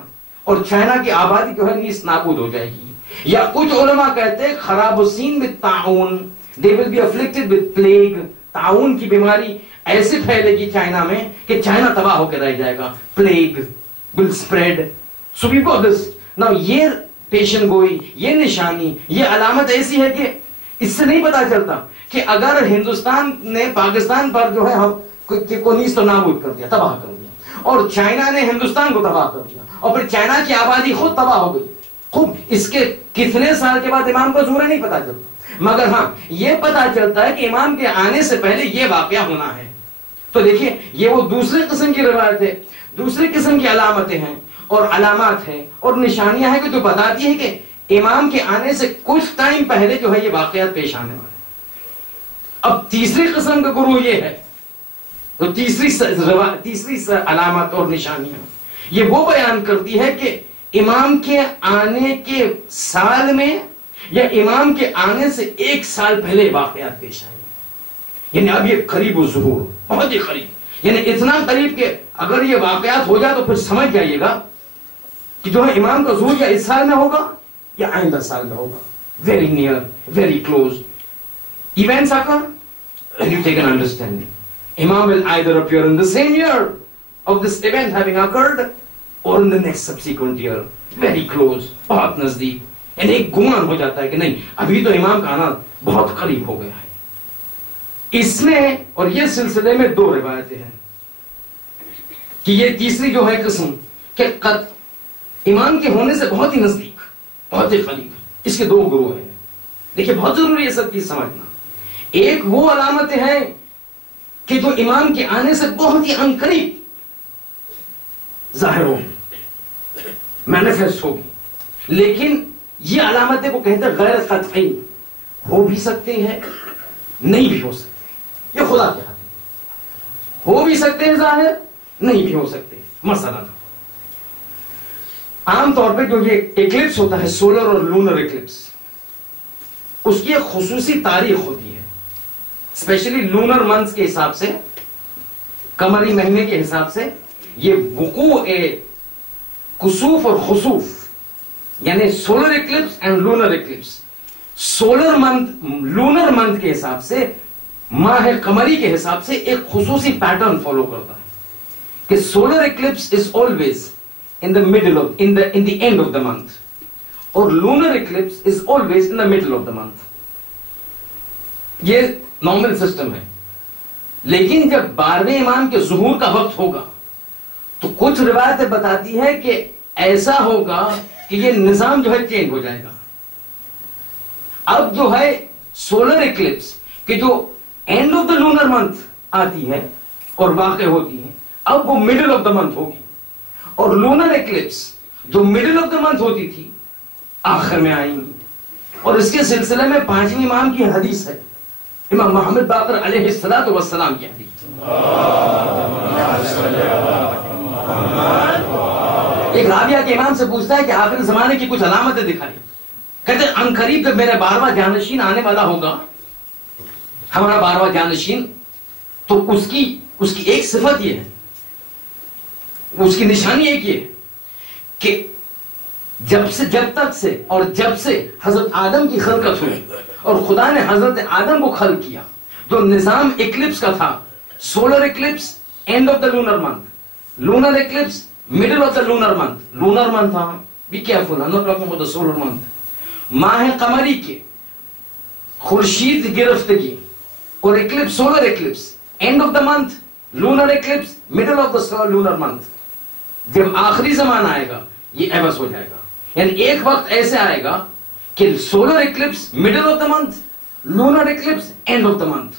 اور چائنا کی آبادی جو ہے نیست نابود ہو جائے گی. یا کچھ علماء کہتے ہیں خراب السین بالطاعون, they will be afflicted with plague. تعاون کی بیماری ایسے پھیلے گی چائنا میں کہ چائنا تباہ ہو کے رہ جائے گا. plague will spread. So we've got this. Now یہ پیشن گوئی, یہ نشانی, یہ علامت ایسی ہے کہ اس سے نہیں پتا چلتا کہ اگر ہندوستان نے پاکستان پر جو ہے کو نیست و نابود کر دیا, تباہ کر دیا, اور چائنا نے ہندوستان کو تباہ کر دیا, اور پھر چائنا کی آبادی خود تباہ ہو گئی. خوب اس کے کتنے سال کے بعد امام کو ظہور نہیں پتا چلتا, مگر ہاں یہ پتا چلتا ہے کہ امام کے آنے سے پہلے یہ واقعہ ہونا ہے. تو دیکھیے یہ وہ دوسرے قسم کی روایت ہے, دوسری قسم کی علامتیں ہیں اور علامات ہیں اور نشانیاں ہیں کہ جو بتاتی ہے کہ امام کے آنے سے کچھ ٹائم پہلے جو ہے یہ واقعات پیش آنے والے. اب تیسری قسم کا گروہ یہ ہے, تو تیسری علامت اور نشانیاں یہ وہ بیان کرتی ہے کہ امام کے آنے کے سال میں یا امام کے آنے سے 1 سال پہلے واقعات پیش آئیں. یعنی اب یہ قریب الظہور, بہت ہی قریب, یعنی اتنا قریب کہ اگر یہ واقعات ہو جائے تو پھر سمجھ جائیے گا کہ جو ہے امام کا ظہور یا اس سال میں ہوگا یا آئندہ سال میں ہوگا. Very near, very close. Events occur and you take an understanding. Imam will either appear in the same year of this event having occurred or in the next subsequent year, very close, بہت نزدیک. یعنی ایک گمان ہو جاتا ہے کہ نہیں ابھی تو امام کا آنا بہت قریب ہو گیا ہے. اس میں اور یہ سلسلے میں دو روایتیں ہیں کہ یہ تیسری جو ہے قسم کہ امام کے ہونے سے بہت ہی نزدیک, بہت ہی قریب, اس کے دو گروہ ہیں. دیکھیے بہت ضروری ہے سب چیز سمجھنا. ایک وہ علامتیں ہیں کہ جو امام کے آنے سے بہت ہی عنقریب ظاہر ہوگی, مینیفیسٹ ہوگی, لیکن یہ علامتیں کو کہتے ہیں غیر قطعی, ہو بھی سکتی ہیں نہیں بھی ہو سکتی. یہ خدا کے ہاتھ ہے, ہو بھی سکتے ہیں ظاہر, نہیں بھی ہو سکتے. مثلا عام طور پہ جو یہ ایکلپس ہوتا ہے سولر اور لونر ایکلپس, اس کی ایک خصوصی تاریخ ہوتی ہے, اسپیشلی لونر منتھ کے حساب سے, قمری مہینے کے حساب سے. یہ وقوع کسوف اور خسوف یعنی solar eclipse and lunar eclipse, solar month lunar month کے حساب سے, ماہ قمری کے حساب سے ایک خصوصی پیٹرن فالو کرتا ہے کہ solar eclipse is always in the middle of in the end of the month اور lunar eclipse is always in the middle of the month. یہ نارمل سسٹم ہے. لیکن جب 12ویں امام کے ظہور کا وقت ہوگا تو کچھ روایتیں بتاتی ہے کہ ایسا ہوگا کہ یہ نظام جو ہے چینج ہو جائے گا. اب جو ہے سولر ایکلپس کہ جو and of the lunar month آتی ہے اور واقع ہوتی ہے, اب وہ مڈل آف دا منتھ ہوگی, اور لونر ایکلپس جو مڈل آف دا منتھ ہوتی تھی آخر میں آئیں گی. اور اس کے سلسلے میں 5ویں امام کی حدیث ہے, امام محمد باقر علیہ السلام کی حدیث. ایک رابعہ کے امام سے پوچھتا ہے کہ آخر زمانے کی کچھ علامتیں دکھائی. کہتے ہیں عنقریب جب میرا 12واں جانشین آنے والا ہوگا, ہمارا 12واں جانشین, تو اس کی ایک صفت یہ ہے, اس کی نشانی ایک یہ کہ جب سے حضرت آدم کی خلقت ہوئی اور خدا نے حضرت آدم کو خلق کیا, جو نظام ایکلپس کا تھا, solar eclipse end of the lunar month, lunar eclipse middle of the lunar month, lunar month تھا, be careful, I'm not talking about the solar month. ماہ قمری کے خورشید گرفتگی اور eclipse solar eclipse end of the month, lunar eclipse middle of the lunar month. جب آخری زمانہ آئے گا یہ ایوس ہو جائے گا. یعنی ایک وقت ایسے آئے گا کہ solar eclipse middle of the month, lunar eclipse end of the month.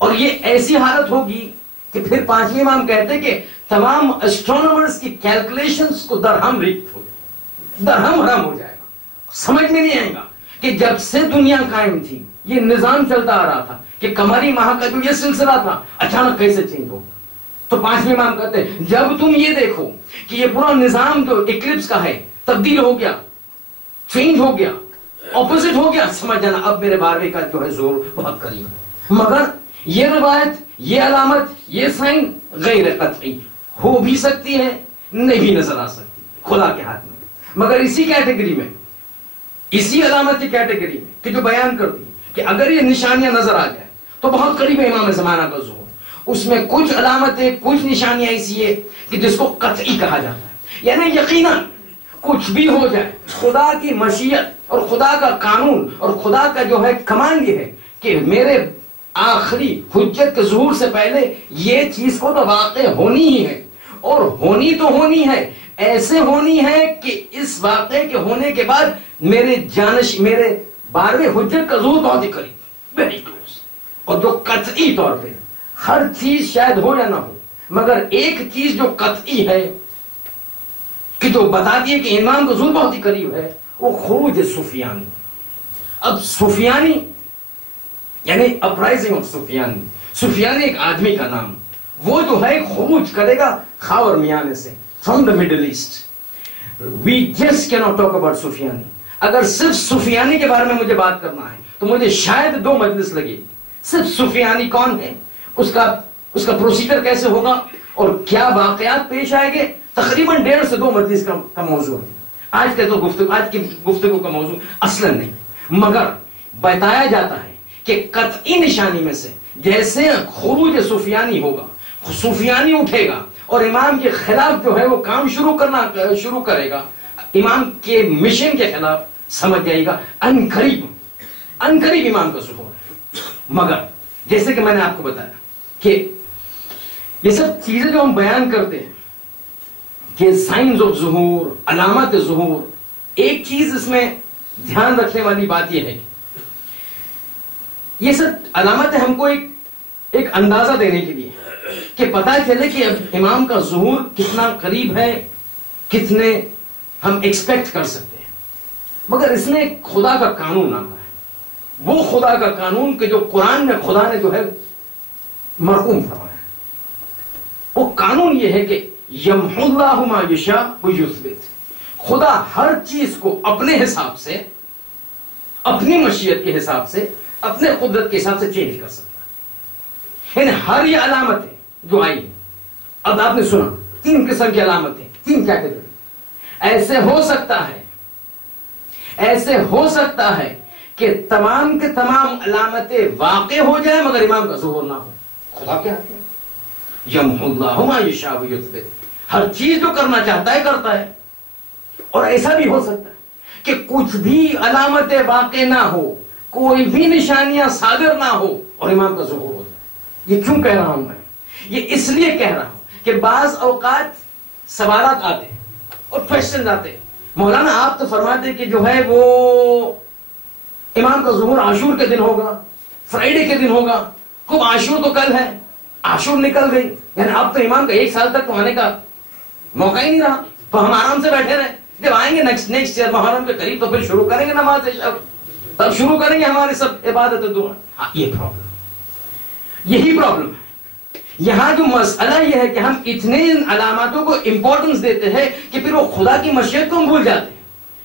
اور یہ ایسی حالت ہوگی کہ پھر 5ویں امام کہتے ہیں کہ تمام اسٹرونومرز کی کیلکولیشنز کو درہم ریکٹ ہو جائے, درہم حرام ہو جائے گا. سمجھ میں نہیں آئے گا کہ جب سے دنیا قائم تھی یہ نظام چلتا آ رہا تھا کہ قمری ماہ کا جو یہ سلسلہ تھا اچانک کیسے چینج ہوگا. تو 5ویں امام کہتے ہیں جب تم یہ دیکھو کہ یہ پورا نظام جو ایکلپس کا ہے تبدیل ہو گیا, چینج ہو گیا, اپوزٹ ہو گیا, سمجھ جانا اب میرے 12ویں کا جو ہے زور بہت قریب ہے. مگر یہ روایت, یہ علامت, یہ سائن غیر قطعی, ہو بھی سکتی ہے نہیں بھی نظر آ سکتی, خدا کے ہاتھ میں. مگر اسی کیٹیگری میں, اسی علامت کی کیٹیگری میں کہ جو بیان کرتی کہ اگر یہ نشانیاں نظر آ جائے تو بہت قریب ہے امام زمانہ کا ظہور. اس میں کچھ علامتیں, کچھ نشانیاں ایسی ہے کہ جس کو قطعی کہا جاتا ہے. یعنی یقیناً کچھ بھی ہو جائے, خدا کی مشیت اور خدا کا قانون اور خدا کا جو ہے کمانڈ یہ ہے کہ میرے آخری حجت کے ظہور سے پہلے یہ چیز کو تو واقع ہونی ہی ہے, اور ہونی تو ہونی ہے, ایسے ہونی ہے کہ اس واقعے کے ہونے کے بعد میرے 12ویں حجت کا ظہور بہت ہی قریب, ویری کلوز. اور جو قطعی طور پہ ہر چیز شاید ہو یا نہ ہو, مگر ایک چیز جو قطعی ہے کہ جو بتاتی ہے کہ امام کا ظہور بہت ہی قریب ہے, وہ خروج سفیانی. اب سفیانی یعنی اپرائزنگ آف سفیانی, سفیانی ایک آدمی کا نام, وہ جو ہے خروج کرے گا خاور میانے سے, from the Middle East. We just can't talk about سفیانی. اگر صرف سفیانی کے بارے میں مجھے بات کرنا ہے تو مجھے شاید 2 مجلس لگے. صرف سفیانی کون ہے, اس کا پروسیجر کیسے ہوگا اور کیا واقعات پیش آئے گے, تقریباً 1.5 سے 2 مجلس کا موضوع ہے. آج کی گفتگو کا موضوع اصلا نہیں, مگر بتایا جاتا ہے کہ قطعی نشانی میں سے جیسے خروج سفیانی ہوگا, سفیانی اٹھے گا اور امام کے خلاف جو ہے وہ کام شروع کرے گا، امام کے مشن کے خلاف، سمجھ جائے گا ان قریب امام کا ظہور ہے۔ مگر جیسے کہ میں نے آپ کو بتایا کہ یہ سب چیزیں جو ہم بیان کرتے ہیں کہ سائنز آف ظہور، علامات ظہور، ایک چیز اس میں دھیان رکھنے والی بات یہ ہے یہ سب علامتیں ہم کو ایک اندازہ دینے کے لیے کہ پتہ چلے کہ اب امام کا ظہور کتنا قریب ہے، کتنے ہم ایکسپیکٹ کر سکتے ہیں۔ مگر اس میں ایک خدا کا قانون آتا ہے، وہ خدا کا قانون کہ جو قرآن میں خدا نے جو ہے مرقوم فرمایا ہے۔ وہ قانون یہ ہے کہ یمحو اللہ ما یشاء ویثبت، خدا ہر چیز کو اپنے حساب سے، اپنی مشیت کے حساب سے، اپنے قدرت کے حساب سے چینج کر سکتا ہے۔ یعنی ہر یہ علامتیں جو آئی ہیں، اب آپ نے سنا 3 قسم کی علامتیں، 3 کیٹیگری۔ ایسے ہو سکتا ہے کہ تمام کے تمام علامتیں واقع ہو جائیں مگر امام کا ظہور نہ ہو۔ خدا کیا ہے؟ یمحو اللہ ما یشاء ویثبت، ہر چیز جو کرنا چاہتا ہے کرتا ہے۔ اور ایسا بھی ہو سکتا ہے کہ کچھ بھی علامتیں واقع نہ ہو، کوئی بھی نشانیاں صادر نہ ہو اور امام کا ظہور ہو جائے۔ یہ کیوں کہہ رہا ہوں میں؟ یہ اس لیے کہہ رہا ہوں کہ بعض اوقات سوالات آتے ہیں اور کوشچن آتے ہیں، مولانا آپ تو فرماتے کہ جو ہے وہ امام کا ظہور عاشور کے دن ہوگا، فرائیڈے کے دن ہوگا۔ خوب عاشور تو کل ہے، عاشور نکل گئی، یعنی اب تو امام کا 1 سال تک تو آنے کا موقع ہی نہیں رہا، تو ہم آرام سے بیٹھے رہے، جب آئیں گے نیکسٹ ایئر محرم کے قریب تو پھر شروع کریں گے نماز شب، تب شروع کریں گے ہمارے سب عبادت دعا۔ یہ پرابلم، یہی پرابلم ہے یہاں۔ جو مسئلہ یہ ہے کہ ہم اتنے علاماتوں کو امپورٹنس دیتے ہیں کہ پھر وہ خدا کی مشیت کو ہم بھول جاتے ہیں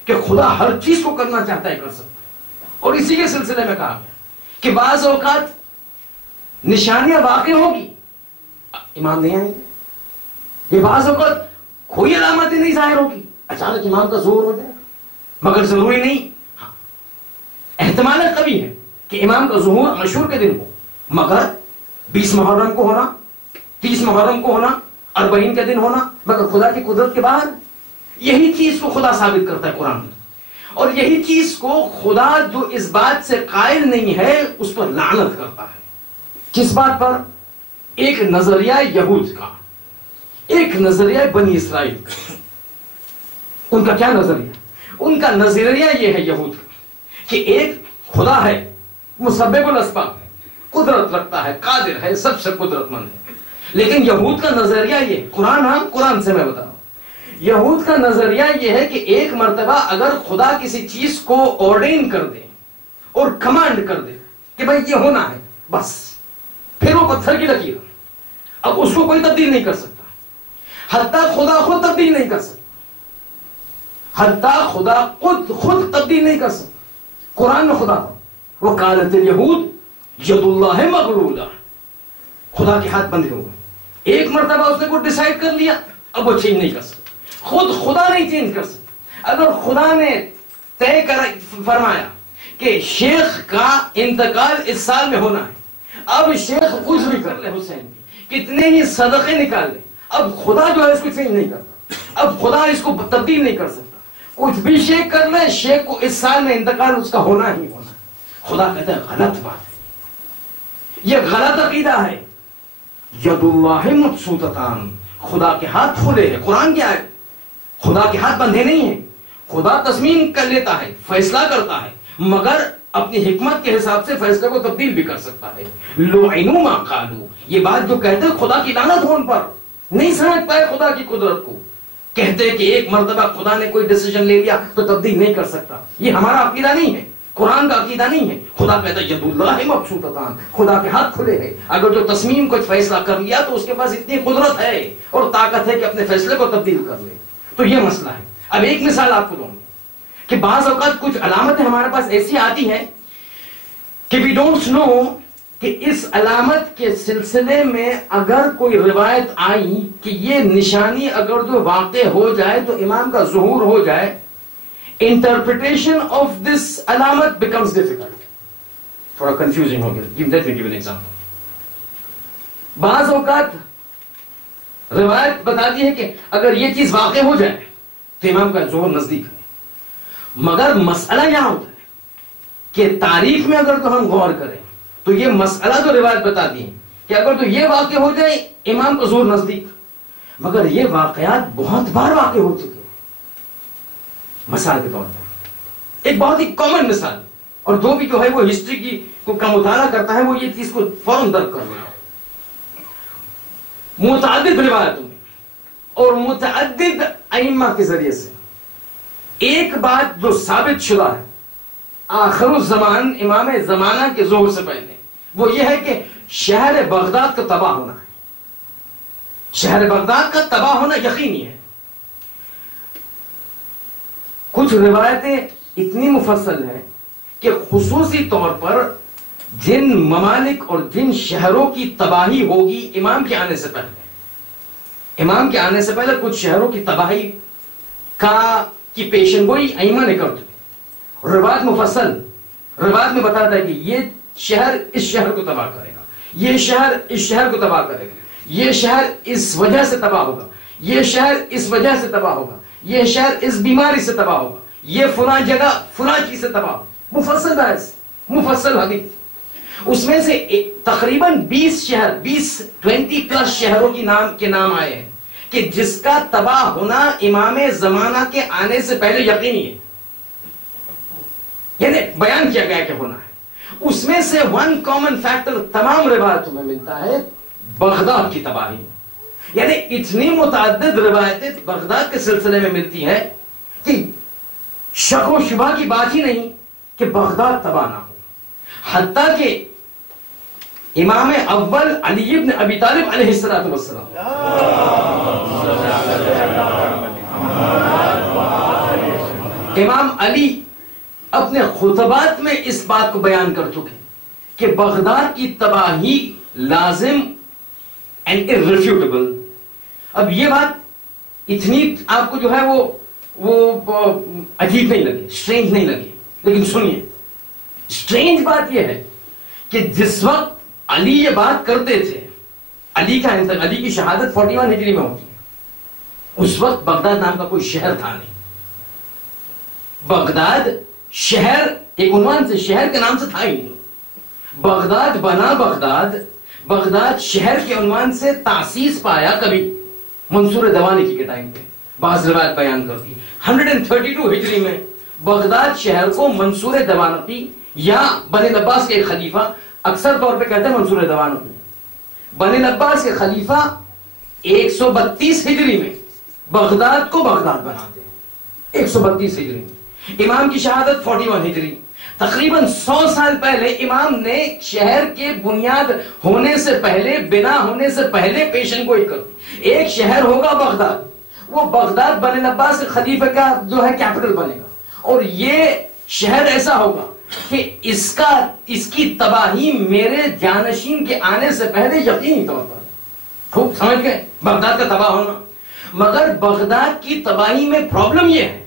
کہ خدا ہر چیز کو کرنا چاہتا ہے، کر سکتا ہے۔ اور اسی کے سلسلے میں کہا کہ بعض اوقات نشانیاں واقع ہوگی، امام نہیں آئیں گے۔ یہ بعض اوقات کوئی علامتیں نہیں ظاہر ہوگی، اچانک امام کا ظہور ہو جائے گا، مگر ضروری نہیں۔ احتمال قوی ہے کہ امام کا ظہور عاشور کے دن ہو، مگر 20 محرم کو ہونا، 30 محرم کو ہونا، 40 کے دن ہونا، مگر خدا کی قدرت کے باہر۔ یہی چیز کو خدا ثابت کرتا ہے قرآن میں، اور یہی چیز کو خدا جو اس بات سے قائل نہیں ہے اس پر لعنت کرتا ہے۔ کس بات پر؟ ایک نظریہ یہود کا، ایک نظریہ بنی اسرائیل کا۔ ان کا کیا نظریہ؟ ان کا نظریہ یہ ہے یہود کا کہ ایک خدا ہے، مسبب الاسباب ہے، قدرت رکھتا ہے، قادر ہے، سب سے قدرت مند ہے۔ لیکن یہود کا نظریہ یہ، قرآن سے میں بتا رہا ہوں، یہود کا نظریہ یہ ہے کہ ایک مرتبہ اگر خدا کسی چیز کو آرڈین کر دے اور کمانڈ کر دے کہ بھائی یہ ہونا ہے، بس پھر وہ پتھر کی لکیر، اب اس کو کوئی تبدیل نہیں کر سکتا، حتیٰ خدا خود تبدیل نہیں کر سکتا، حتیٰ خدا خود تبدیل نہیں کر سکتا۔ قرآن میں خدا وقالت الیہود ید اللہ مغلولہ، خدا کے ہاتھ بندھے ہوئے۔ ایک مرتبہ اس نے کوئی ڈیسائیڈ کر لیا، اب وہ چینج نہیں کر سکتا، خود خدا نہیں چینج کر سکتا۔ اگر خدا نے طے فرمایا کہ شیخ کا انتقال اس سال میں ہونا ہے، اب شیخ کچھ بھی کر لے، حسین کتنے ہی صدقے نکال لے، اب خدا جو ہے اس کو چینج نہیں کرتا، اب خدا اس کو تبدیل نہیں کر سکتا۔ کچھ بھی شیخ کر لے، شیخ کو اس سال میں انتقال اس کا ہونا ہی ہونا۔ خدا کہتا ہے غلط بات ہے، یہ غلط عقیدہ ہے۔ ید اللہ مبسوطتان، خدا کے ہاتھ کھلے ہیں۔ قرآن کیا ہے؟ خدا کے ہاتھ بندھے نہیں ہیں۔ خدا تصمیم کر لیتا ہے، فیصلہ کرتا ہے، مگر اپنی حکمت کے حساب سے فیصلے کو تبدیل بھی کر سکتا ہے۔ لعنوا ما قالوا، یہ بات جو کہتے ہیں خدا کی لعنت ہو ان پر، نہیں سمجھ پائے خدا کی قدرت کو، کہتے ہیں کہ ایک مرتبہ خدا نے کوئی ڈیسیژن لے لیا تو تبدیل نہیں کر سکتا۔ یہ ہمارا عقیدہ نہیں ہے، قرآن کا عقیدہ نہیں ہے۔ خدا کہتا ہے ید اللہ مبسوطتان، خدا کے ہاتھ کھلے ہیں، اگر جو تصمیم کچھ فیصلہ کر لیا تو اس کے پاس اتنی قدرت ہے اور طاقت ہے کہ اپنے فیصلے کو تبدیل کر لے۔ تو یہ مسئلہ ہے۔ اب ایک مثال آپ کو دوں گا کہ بعض اوقات کچھ علامتیں ہمارے پاس ایسی آتی ہیں کہ وی ڈونٹ نو کہ اس علامت کے سلسلے میں اگر کوئی روایت آئی کہ یہ نشانی اگر جو واقع ہو جائے تو امام کا ظہور ہو جائے، interpretation of this علامت becomes difficult، تھوڑا کنفیوزنگ ہو گیا۔ Let me give an example۔ بعض اوقات روایت بتاتی ہے کہ اگر یہ چیز واقع ہو جائے تو امام کا ظہور نزدیک ہے. مگر مسئلہ یہاں ہوتا ہے کہ تاریخ میں اگر تو ہم غور کریں تو یہ مسئلہ جو روایت بتاتی ہے کہ اگر تو یہ واقع ہو جائے امام کا ظہور نزدیک، مگر یہ واقعات بہت بار واقع ہو چکے ہیں. مثال کے طور پر ایک بہت ہی کامن مثال، اور جو بھی جو ہے وہ ہسٹری کی کا مطالعہ کرتا ہے وہ یہ چیز کو فوراً درک کر رہا ہے. متعدد روایتوں میں اور متعدد ائمہ کے ذریعے سے ایک بات جو ثابت شدہ ہے آخر الزمان امام زمانہ کے ظہور سے پہلے، وہ یہ ہے کہ شہر بغداد کا تباہ ہونا ہے. شہر بغداد کا تباہ ہونا یقینی ہے. کچھ روایتیں اتنی مفصل ہیں کہ خصوصی طور پر جن ممالک اور جن شہروں کی تباہی ہوگی امام کے آنے سے پہلے، امام کے آنے سے پہلے کچھ شہروں کی تباہی کی پیشن گوئی ائمہ نے کر چکی. روایت مفصل، روایت میں بتاتا ہے کہ یہ شہر اس شہر کو تباہ کرے گا، یہ شہر اس شہر کو تباہ کرے گا، یہ شہر اس وجہ سے تباہ ہوگا، یہ شہر اس وجہ سے تباہ ہوگا، یہ شہر اس بیماری سے تباہ ہوگا، یہ فلاں جگہ فلاں چیز سے تباہ ہوگا. مفصل بحث، مفصل حدیث. اس میں سے تقریباً 20 شہر، 20 پلس شہروں کے نام آئے ہیں کہ جس کا تباہ ہونا امام زمانہ کے آنے سے پہلے یقینی ہے، یعنی بیان کیا گیا کہ ہونا ہے. اس میں سے ون کامن فیکٹر تمام روایتوں میں ملتا ہے بغداد کی تباہی. یعنی اتنی متعدد روایتیں بغداد کے سلسلے میں ملتی ہیں کہ شک و شبہ کی بات ہی نہیں کہ بغداد تباہ نہ ہو. حتیٰ کہ امام اول علی ابن ابی طالب علیہ السلام، امام علی اپنے خطبات میں اس بات کو بیان کر چکے کہ بغداد کی تباہی لازم اینڈ irrefutable. اب یہ بات اتنی آپ کو جو ہے وہ عجیب نہیں لگی، اسٹرینج نہیں لگی، لیکن سنیے اسٹرینج بات یہ ہے کہ جس وقت علی یہ بات کرتے تھے، علی کی شہادت 41 ہجری میں ہوتی ہے، اس وقت بغداد نام کا کوئی شہر تھا نہیں. بغداد شہر ایک عنوان سے، شہر کے نام سے تھا ہی نہیں. بغداد بنا بغداد شہر کے عنوان سے تاسیس پایا کبھی منصور دوانی کے ٹائم پہ. بعض روایت بیان کرتی 132 ہجری میں بغداد شہر کو منصور دوانی یا بنی العباس کے ایک خلیفہ، اکثر طور پہ کہتے ہیں منصور دوانی، بنی العباس کے خلیفہ 132 ہجری میں بغداد کو بغداد بناتے ہیں. 132 ہجری میں امام کی شہادت 41 ہجری. تقریباً 100 سال پہلے امام نے شہر کے بنیاد ہونے سے پہلے، بنا ہونے سے پہلے پیشن گوئی کر دی. ایک شہر ہوگا بغداد، وہ بغداد بنی العباس کے خلیفہ کا جو ہے کیپٹل بنے گا، اور یہ شہر ایسا ہوگا کہ اس کی تباہی میرے جانشین کے آنے سے پہلے یقینی طور پر. خوب سمجھ گئے بغداد کا تباہ ہونا. مگر بغداد کی تباہی میں پرابلم یہ ہے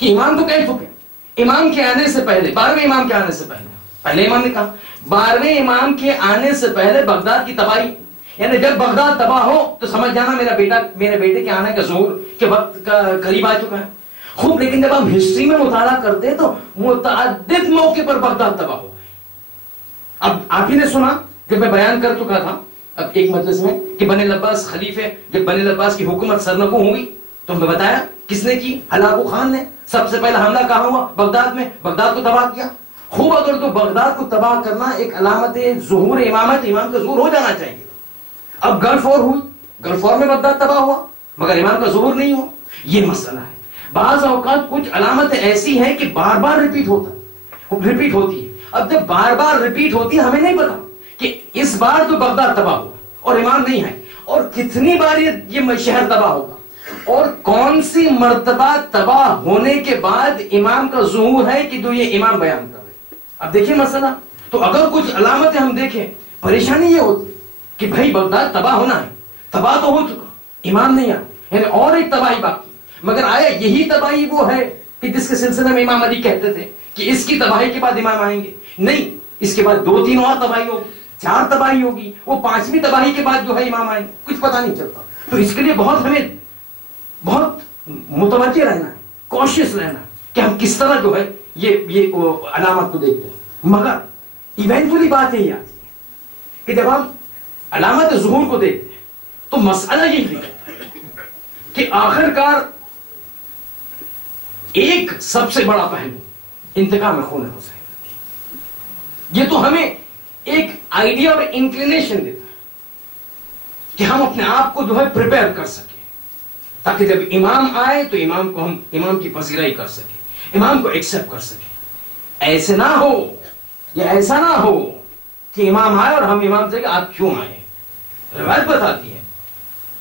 کہ امام تو کہہ چکے امام کے آنے سے پہلے، 12ویں امام کے آنے سے پہلے امام نے کہا 12ویں امام کے آنے سے پہلے بغداد کی تباہی، یعنی جب بغداد تباہ ہو تو سمجھ جانا میرے بیٹے کے آنے کا ظہور کے وقت قریب آ چکا ہے. خوب، لیکن جب ہم ہسٹری میں مطالعہ کرتے تو متعدد موقع پر بغداد تباہ ہو. اب آپ ہی نے سنا جب میں بیان کر چکا تھا اب ایک مجلس میں کہ بنی العباس خلیفے، جب بنی العباس کی حکومت سرنگوں ہوئی تو ہم نے بتایا کس نے کی؟ ہلاکو خان نے. سب سے پہلا حملہ کہاں ہوا؟ بغداد میں، بغداد کو تباہ کیا. خوب، اگر تو بغداد کو تباہ کرنا ایک علامت ظہور امامت، امام کا ظہور ہو جانا چاہیے. اب گلف وار ہوئی، گلف وار میں بغداد تباہ ہوا مگر امام کا ظہور نہیں ہوا. یہ مسئلہ ہے. بعض اوقات کچھ علامتیں ایسی ہیں کہ بار بار ریپیٹ ہوتی ہے. اب جب بار بار ریپیٹ ہوتی ہے ہمیں نہیں پتا کہ اس بار تو بغداد تباہ ہوا اور امام نہیں ہے، اور کتنی بار یہ شہر تباہ ہوگا، اور کون سی مرتبہ تباہ ہونے کے بعد امام کا ظہور ہے کہ جو یہ امام بیان کر رہے. اب دیکھیں مسئلہ. تو اگر کچھ علامتیں ہم دیکھیں، پریشانی یہ ہوتی کہ بھائی بغداد تباہ ہونا ہے، تباہ تو ہو چکا، امام نہیں آیا، یعنی اور ایک تباہی باقی. مگر آیا یہی تباہی وہ ہے کہ جس کے سلسلے میں امام علی کہتے تھے کہ اس کی تباہی کے بعد امام آئیں گے؟ نہیں، اس کے بعد 2-3 اور تباہی ہوگی. 4 تباہی ہوگی، وہ 5ویں تباہی کے بعد جو ہے امام آئیں، کچھ پتا نہیں چلتا. تو اس کے لیے ہمیں بہت متوجہ رہنا ہے، کوشش رہنا کہ ہم کس طرح جو ہے یہ علامت کو دیکھتے ہیں. مگر ایونچولی بات یہی آتی ہے کہ جب ہم علامت ظہور کو دیکھتے ہیں تو مسئلہ یہی نکلتا ہے کہ آخر کار ایک سب سے بڑا پہلو انتقام خون حسین. یہ تو ہمیں ایک آئیڈیا اور انکلینیشن دیتا ہے کہ ہم اپنے آپ کو جو ہے پریپیئر کر سکیں تاکہ جب امام آئے تو امام کو ہم امام کی پذیرائی کر سکیں، امام کو ایکسپٹ کر سکیں. ایسے نہ ہو، یہ ایسا نہ ہو کہ امام آئے اور ہم امام سے کہ آپ کیوں آئے. روایت بتاتی ہے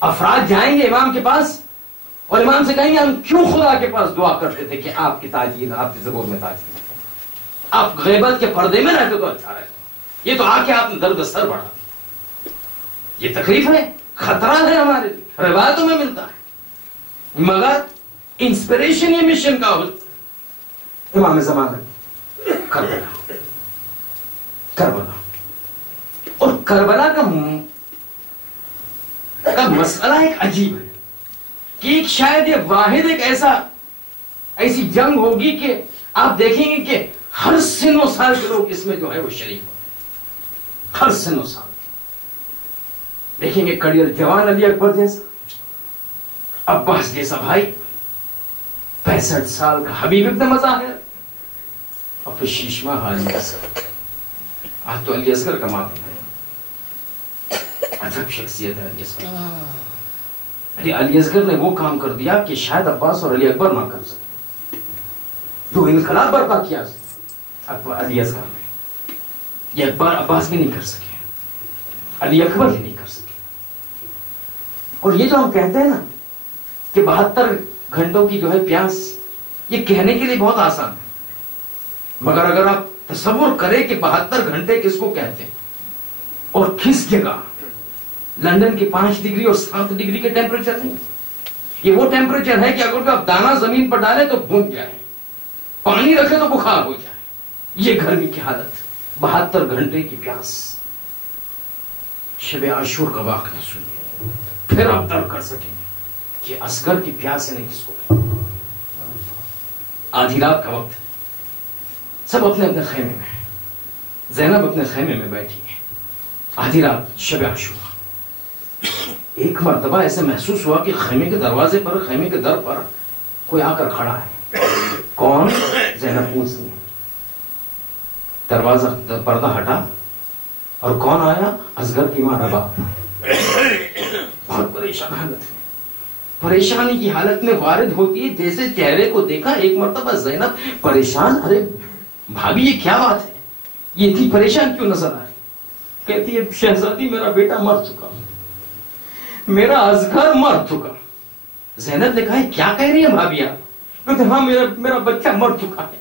افراد جائیں گے امام کے پاس اور امام سے کہیں گے ہم کیوں خدا کے پاس دعا کرتے تھے کہ آپ کی تاجیل، آپ کی زبور میں تاجیل، آپ غیبت کے پردے میں رہتے تو اچھا رہتا. یہ تو آ کے آپ نے درد سر بڑھا دیا. یہ تکلیف ہے، خطرہ ہے ہمارے لیے، روایتوں میں ملتا ہے. مگر انسپریشن یہ مشن کا ہوتا امام زمانہ کربلا اور کربلا کا مسئلہ ایک عجیب ہے کہ ایک شاید یہ واحد ایک ایسی جنگ ہوگی کہ آپ دیکھیں گے کہ ہر سن و سال کے لوگ اس میں جو ہے وہ شریک ہو. ہر سن و سال دیکھیں گے کڑیل جوان علی اکبر جیسا، عباس جیسا بھائی، 65 سال کا حبیب ابن مظاہر، اور پھر شیشمہ علی اصغر. آج تو علی اصغر کا ماتم ہے، عجب شخصیت ہے علی اصغر. علی اصغر نے وہ کام کر دیا کہ شاید عباس اور علی اکبر نہ کر سکے، جو انقلاب برپا کیا علی اصغر نے. یہ عباس بھی نہیں کر سکے، علی اکبر بھی نہیں کر سکے. اور یہ جو ہم کہتے ہیں نا کہ 72 گھنٹوں کی جو ہے پیاس، یہ کہنے کے لیے بہت آسان ہے، مگر اگر آپ تصور کریں کہ 72 گھنٹے کس کو کہتے ہیں اور کس جگہ، لندن کے 5 ڈگری اور 7 ڈگری کے ٹیمپریچر نہیں، یہ وہ ٹیمپریچر ہے کہ اگر آپ دانا زمین پر ڈالیں تو بھون جائے، پانی رکھے تو بخار ہو جائے. یہ گرمی کی حالت، 72 گھنٹے کی پیاس. شب عاشور کا واقعہ سنیے، پھر آپ درک کر سکیں گے کہ اصغر کی پیاس نے کس کو کہا. آدھی رات کا وقت، سب اپنے اپنے خیمے میں، زینب اپنے خیمے میں بیٹھی ہے. آدھی رات، شب عاشور. ایک مرتبہ ایسے محسوس ہوا کہ خیمے کے دروازے پر، خیمے کے در پر کوئی آ کر کھڑا ہے. کون؟ زینب پوچھتی ہے. دروازہ پردہ ہٹا اور کون آیا؟ اصغر کی ماں ربا. بہت پریشان حالت میں، پریشانی کی حالت میں وارد ہوتی ہے. جیسے چہرے کو دیکھا ایک مرتبہ زینب پریشان، ارے بھابھی یہ کیا بات ہے، یہ اتنی پریشان کیوں نظر آ رہی؟ کہتی ہے شہزادی میرا بیٹا مر چکا، میرا اصغر مر چکا. زینب نے کہا کیا کہہ رہی ہے بھابھی آپ؟ کہتے ہاں میرا بچہ مر چکا ہے.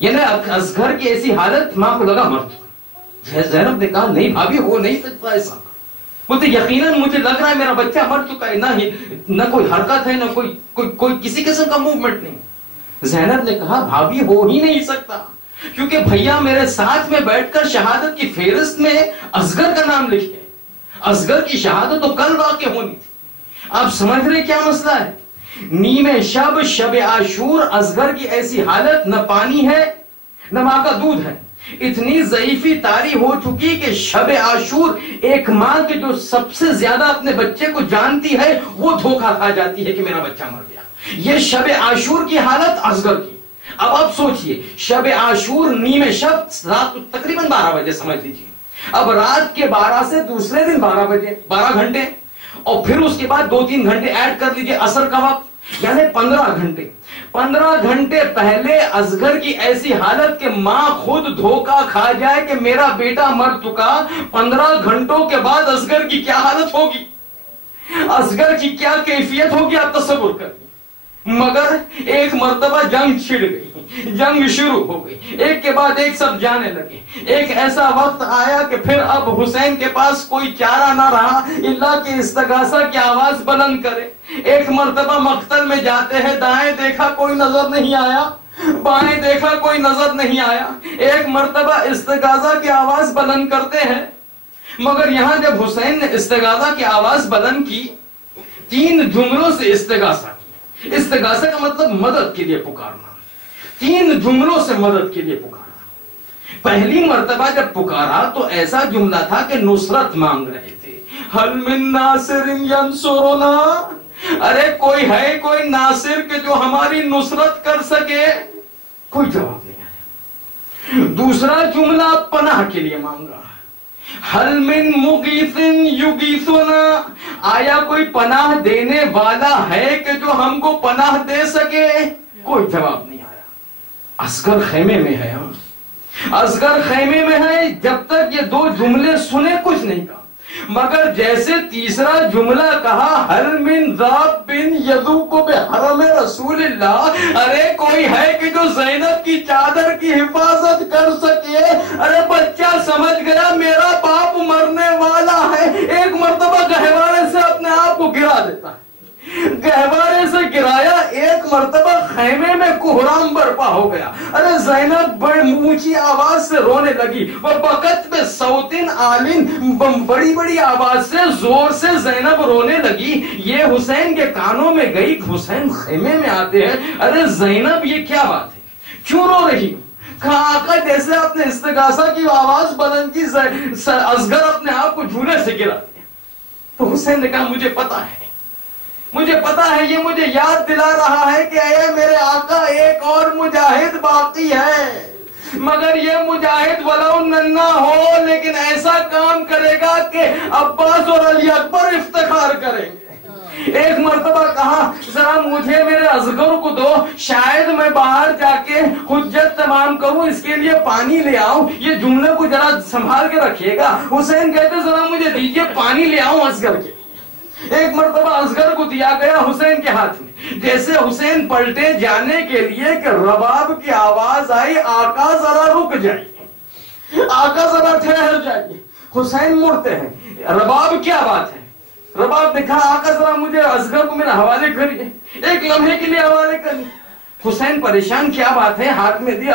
یعنی اصغر کی ایسی حالت، ماں کو لگا مر چکا. زینب نے کہا نہیں بھابھی ہو نہیں سکتا ایسا. بولتے یقیناً مجھے لگ رہا ہے میرا بچہ مر چکا ہے، نہ کوئی حرکت ہے، نہ کوئی کسی قسم کا موومنٹ نہیں. زینب نے کہا بھابھی ہو ہی نہیں سکتا، کیونکہ بھیا میرے ساتھ میں بیٹھ کر شہادت کی فہرست میں اصغر کا نام لکھے. اصغر کی شہادت تو کل واقع ہونی تھی. آپ سمجھ رہے کیا مسئلہ ہے؟ نیمے شب، شب عاشور، اصغر کی ایسی حالت، نہ پانی ہے نہ ماں کا دودھ ہے. اتنی ضعیفی طاری ہو چکی کہ شب عاشور ایک ماں کے جو سب سے زیادہ اپنے بچے کو جانتی ہے وہ دھوکہ کھا جاتی ہے کہ میرا بچہ مر گیا. یہ شب عاشور کی حالت اصغر کی. اب آپ سوچئے، شب عاشور نیمے شب، رات تقریباً 12 بجے سمجھ لیجیے. اب رات کے 12 سے دوسرے دن 12 بجے، 12 گھنٹے، اور پھر اس کے بعد 2-3 گھنٹے ایڈ کر لیجیے عصر کا وقت، یعنی 15 گھنٹے. 15 گھنٹے پہلے اصغر کی ایسی حالت کہ ماں خود دھوکہ کھا جائے کہ میرا بیٹا مر چکا. 15 گھنٹوں کے بعد اصغر کی کیا حالت ہوگی، اصغر کی کیا کیفیت ہوگی، آپ تصور کریں. مگر ایک مرتبہ جنگ چھڑ گئی، جنگ شروع ہو گئی، ایک کے بعد ایک سب جانے لگے. ایک ایسا وقت آیا کہ پھر اب حسین کے پاس کوئی چارہ نہ رہا الا کہ استغاثہ کی آواز بلند کرے. ایک مرتبہ مقتل میں جاتے ہیں، دائیں دیکھا کوئی نظر نہیں آیا، بائیں دیکھا کوئی نظر نہیں آیا. ایک مرتبہ استغاثہ کی آواز بلند کرتے ہیں مگر یہاں جب حسین نے استغاثہ کی آواز بلند کی، 3 جملوں سے استغاثہ کی. استغاثہ کا مطلب مدد کے لیے پکارنا، 3 جملوں سے مدد کے لیے پکارنا. پہلی مرتبہ جب پکارا تو ایسا جملہ تھا کہ نصرت مانگ رہے تھے. حل من ناصر ینصرنا، ارے کوئی ہے کوئی ناصر کہ جو ہماری نصرت کر سکے؟ کوئی جواب نہیں آیا. دوسرا جملہ پناہ کے لیے مانگا. حل من مغیث یغیثنا، آیا کوئی پناہ دینے والا ہے کہ جو ہم کو پناہ دے سکے؟ کوئی جواب نہیں آیا. اصغر خیمے میں ہے، اصغر خیمے میں ہے. جب تک یہ 2 جملے سنے کچھ نہیں کہا، مگر جیسے تیسرا جملہ کہا حل من ذاب بن یذوق بحرم رسول اللہ، ارے کوئی ہے کہ جو زینب کی چادر کی حفاظت کر سکے؟ ارے بچہ سمجھ گیا میرا باپ مرنے والا ہے. ایک مرتبہ گہوارے سے اپنے آپ کو گرا دیتا ہے، گہوارے سے گرایا. ایک مرتبہ خیمے میں کوہرام برپا ہو گیا. ارے زینب بڑی اونچی آواز سے رونے لگی. وہ بقت پہ صوتن عالن، بڑی بڑی آواز سے زور سے زینب رونے لگی. یہ حسین کے کانوں میں گئی. حسین خیمے میں آتے ہیں. ارے زینب یہ کیا بات ہے، کیوں رو رہی ہوں؟ کہا آقا جیسے اپنے استغاثہ کی آواز بلند کی، اصغر اپنے آپ کو جھولے سے گرا دیا. تو حسین نے کہا مجھے پتا ہے، مجھے پتا ہے، یہ مجھے یاد دلا رہا ہے کہ اے میرے آقا ایک اور مجاہد باقی ہے، مگر یہ مجاہد ولو ننھا ہو لیکن ایسا کام کرے گا کہ عباس اور علی اکبر افتخار کریں گے. ایک مرتبہ کہا ذرا مجھے میرے اصغر کو دو، شاید میں باہر جا کے حجت تمام کروں، اس کے لیے پانی لے آؤں. یہ جملے کو ذرا سنبھال کے رکھیے گا. حسین کہتے ذرا مجھے دیجیے پانی لے آؤں اصغر کے. ایک مرتبہ اصغر کو دیا گیا حسین کے ہاتھ میں. جیسے حسین پلٹے جانے کے لیے کہ رباب کی آواز آئی، آقا ذرا رک جائیے، آقا ذرا ٹھہر جائیے. حسین مڑتے ہیں. رباب کیا بات ہے؟ رباب نے کہا آقا ذرا مجھے اصغر کو میرا حوالے کریے، ایک لمحے کے لیے حوالے کریے. حسین پریشان، کیا بات ہے؟ ہاتھ میں دیا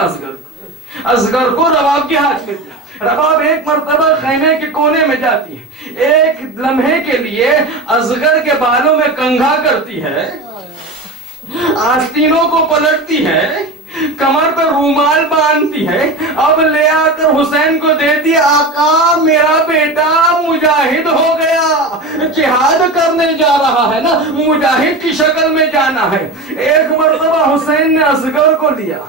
اصغر کو رباب کے ہاتھ میں دیا. رباب ایک مرتبہ خیمے کے کونے میں جاتی ہے، ایک لمحے کے لیے اصغر کے بالوں میں کنگھا کرتی ہے، آستینوں کو پلٹتی ہے، کمر پہ رومال باندھتی ہے. اب لے آ کر حسین کو دیتی. آقا میرا بیٹا مجاہد ہو گیا، جہاد کرنے جا رہا ہے نا، مجاہد کی شکل میں جانا ہے. ایک مرتبہ حسین نے اصغر کو لیا،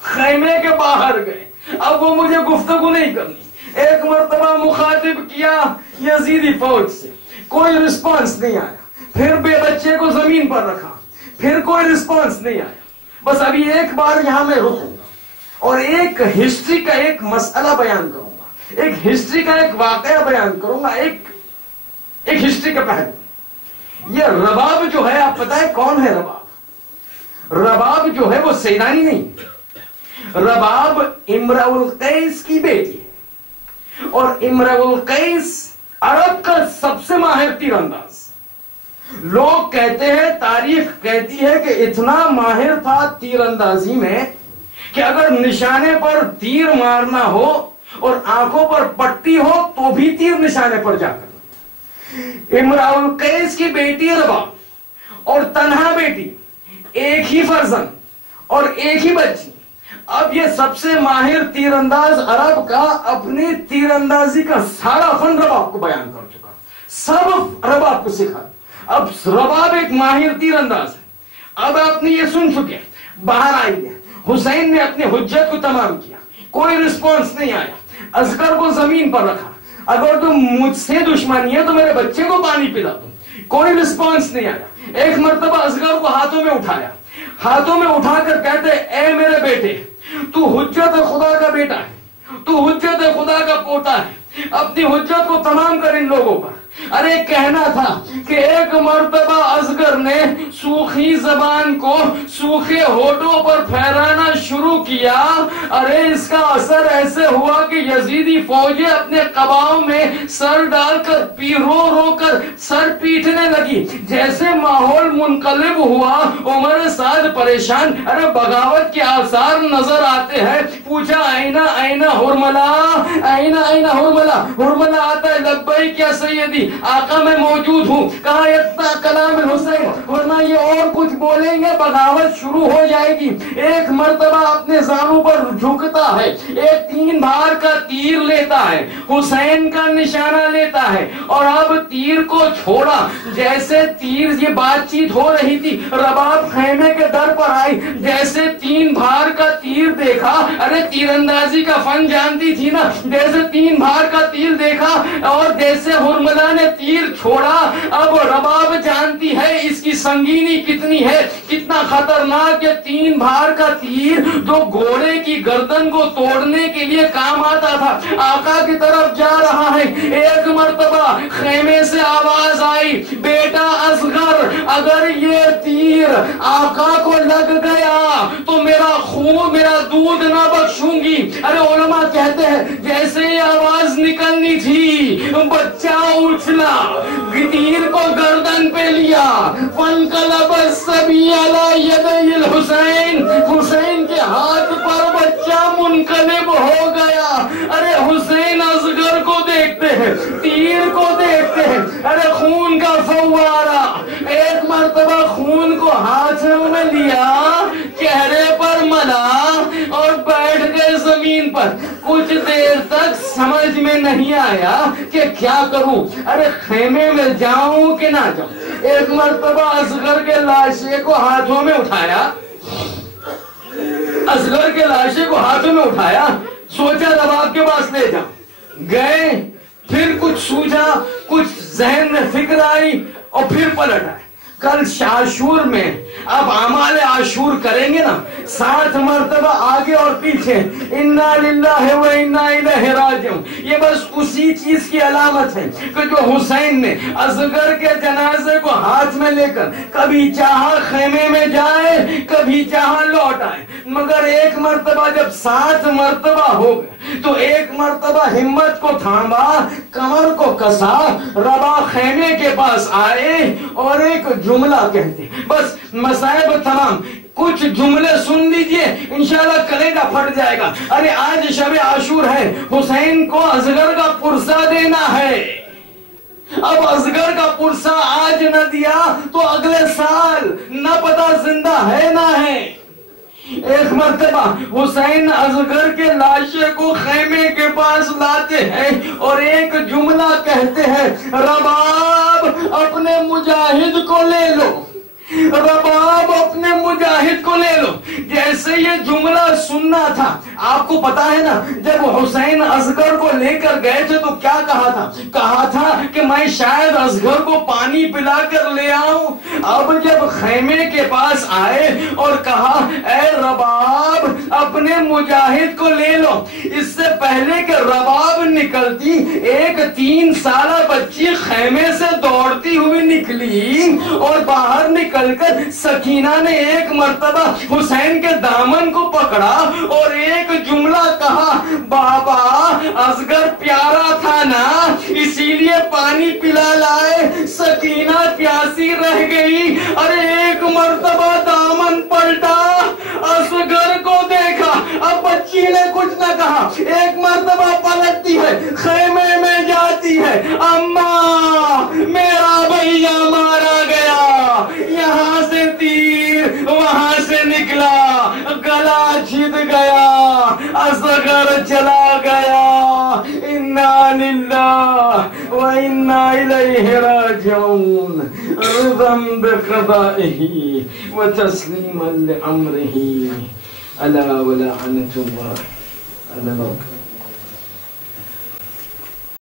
خیمے کے باہر گئے. اب وہ مجھے گفتگو نہیں کرنی. ایک مرتبہ مخاطب کیا یزیدی فوج سے، کوئی رسپانس نہیں آیا. پھر بے بچے کو زمین پر رکھا، پھر کوئی رسپانس نہیں آیا. بس ابھی ایک بار یہاں میں رکوں گا اور ایک ہسٹری کا ایک مسئلہ بیان کروں گا، ایک ہسٹری کا ایک واقعہ بیان کروں گا، ایک ہسٹری کا پہلو. یہ رباب جو ہے، آپ پتہ ہے کون ہے رباب؟ رباب جو ہے وہ سیدانی نہیں، رباب امرؤ القیس کی بیٹی ہے، اور امرؤ القیس عرب کا سب سے ماہر تیر انداز. لوگ کہتے ہیں، تاریخ کہتی ہے کہ اتنا ماہر تھا تیر اندازی میں کہ اگر نشانے پر تیر مارنا ہو اور آنکھوں پر پٹی ہو تو بھی تیر نشانے پر جا کر. امرؤ القیس کی بیٹی رباب، اور تنہا بیٹی، ایک ہی فرزند اور ایک ہی بچی. اب یہ سب سے ماہر تیر انداز عرب کا اپنی تیر اندازی کا سارا فن رباب کو بیان کر چکا، سب رباب کو سکھا. اب رباب ایک ماہر تیر انداز ہے. اب آپ نے یہ سن چکے، باہر آئیے. حسین نے اپنے حجت کو تمام کیا، کوئی رسپانس نہیں آیا. اصغر کو زمین پر رکھا، اگر تم مجھ سے دشمنی ہے تو میرے بچے کو پانی پلا دو. کوئی رسپانس نہیں آیا. ایک مرتبہ اصغر کو ہاتھوں میں اٹھایا، ہاتھوں میں اٹھا کر کہتے اے میرے بیٹے، تو حجت خدا کا بیٹا ہے، تو حجت خدا کا پوتا ہے، اپنی حجت کو تمام کر ان لوگوں پر. ارے کہنا تھا کہ ایک مرتبہ اصغر نے سوکھی زبان کو سوکھے ہونٹوں پر پھیرانا شروع کیا. ارے اس کا اثر ایسے ہوا کہ یزیدی فوجیں اپنے قباؤں میں سر ڈال کر رو رو کر سر پیٹنے لگی. جیسے ماحول منقلب ہوا عمر سعد پریشان، ارے بغاوت کے آثار نظر آتے ہیں. پوچھا اینا اینا ہرملا، اینا اینا ہرملا. ہرملا آتا ہے لبیک یا سیدی، آقا میں موجود ہوں. کہا یتنا کلام حسین، ورنہ یہ اور کچھ بولیں گے بغاوت شروع ہو جائے گی. ایک مرتبہ اپنے زانوں پر جھکتا ہے، ایک 3 بھار کا تیر لیتا ہے، حسین کا نشانہ لیتا ہے، اور اب تیر کو چھوڑا. جیسے تیر، یہ بات چیت ہو رہی تھی، رباب خیمے کے در پر آئی. جیسے 3 بھار کا تیر دیکھا، ارے تیر اندازی کا فن جانتی تھی نا، جیسے 3 بھار کا تیر دیکھا اور جیسے ہرملا نے تیر چھوڑا، اب رباب جانتی ہے اس کی سنگینی کتنی ہے، کتنا خطرناک. 3 بھار کا تیر جو گھوڑے کی گردن کو توڑنے کے لیے کام آتا تھا، آقا کی طرف جا رہا ہے. ایک مرتبہ خیمے سے آواز آئی، بیٹا اصغر، اگر یہ تیر آقا کو لگ گیا تو میرا خون، میرا دودھ نہ بخشوں گی. ارے علماء کہتے ہیں جیسے یہ آواز نکلنی تھی، بچہ اچھلا، تیر کو گردن پہ لیا. فانقلب الصبی علی یدی الحسین، حسین کے ہاتھ پر بچہ منقلب ہو گیا. ارے حسین اصغر کو دیکھتے ہیں، تیر کو دیکھتے ہیں، ارے خون کا فوارہ. ایک مرتبہ خون کو ہاتھوں میں لیا، چہرے پر ملا اور بیٹھ گئے زمین پر. کچھ دیر تک سمجھ میں نہیں آیا کہ کیا کروں، ارے خیمے میں جاؤں کہ نہ جاؤں. ایک مرتبہ اصغر کے لاشے کو ہاتھوں میں اٹھایا، اصغر کے لاشے کو ہاتھوں میں اٹھایا، سوچا رباب کے پاس لے جاؤ. گئے، پھر کچھ سوچا، کچھ ذہن میں فکر آئی اور پھر پلٹ آئے. کل عاشور میں اب اعمال عاشور کریں گے نا، 7 مرتبہ آگے اور پیچھے انا للہ و انا الیہ راجعون. یہ بس اسی چیز کی علامت ہے کہ جو حسین نے اصغر کے جنازے کو ہاتھ میں لے کر کبھی چاہا خیمے میں جائے، کبھی چاہا لوٹ آئے، مگر ایک مرتبہ جب 7 مرتبہ ہو گئے تو ایک مرتبہ ہمت کو تھاما، کمر کو کسا، ربا خیمے کے پاس آئے اور ایک جملہ کہتے. بس مصائب تمام. کچھ جملے سن لیجئے، انشاءاللہ کلیجہ پھٹ جائے گا. ارے آج شب عاشور ہے، حسین کو اصغر کا پرسہ دینا ہے. اب اصغر کا پرسہ آج نہ دیا تو اگلے سال نہ پتا زندہ ہے نہ ہے. ایک مرتبہ حسین اصغر کے لاشے کو خیمے کے پاس لاتے ہیں اور ایک جملہ کہتے ہیں، رباب اپنے مجاہد کو لے لو، رباب اپنے مجاہد کو لے لو. جیسے یہ جملہ سننا تھا، آپ کو پتا ہے نا جب حسین اصغر کو لے کر گئے تھے تو کیا کہا تھا؟ کہا تھا کہ میں شاید اصغر کو پانی پلا کر لے آؤں. اب جب خیمے کے پاس آئے اور کہا اے رباب اپنے مجاہد کو لے لو، اس سے پہلے کہ رباب نکلتی ایک 3 سالہ بچی خیمے سے دوڑتی ہوئی نکلی اور باہر نکل کر سکینہ نے ایک مرتبہ حسین کے دامن کو پکڑا اور ایک جملہ کہا، بابا اصغر پیارا تھا نا اسی لیے پانی پلا لائے، سکینہ پیاسی رہ گئی. ارے ایک مرتبہ دامن پلٹا، اصغر کو دیکھا، اب بچی نے کچھ نہ کہا. ایک مرتبہ پلٹتی ہے، خیمے میں جاتی ہے، اماں میرا بھیا مارا گیا، یہاں سے تیر وہاں سے نکلا، گلا چھد گیا، اصغر چلا گیا. انا للہ و انا الیہ راجعون، رضا بقضائہ و تسلیما لامرہ، الا ولعنۃ اللہ علی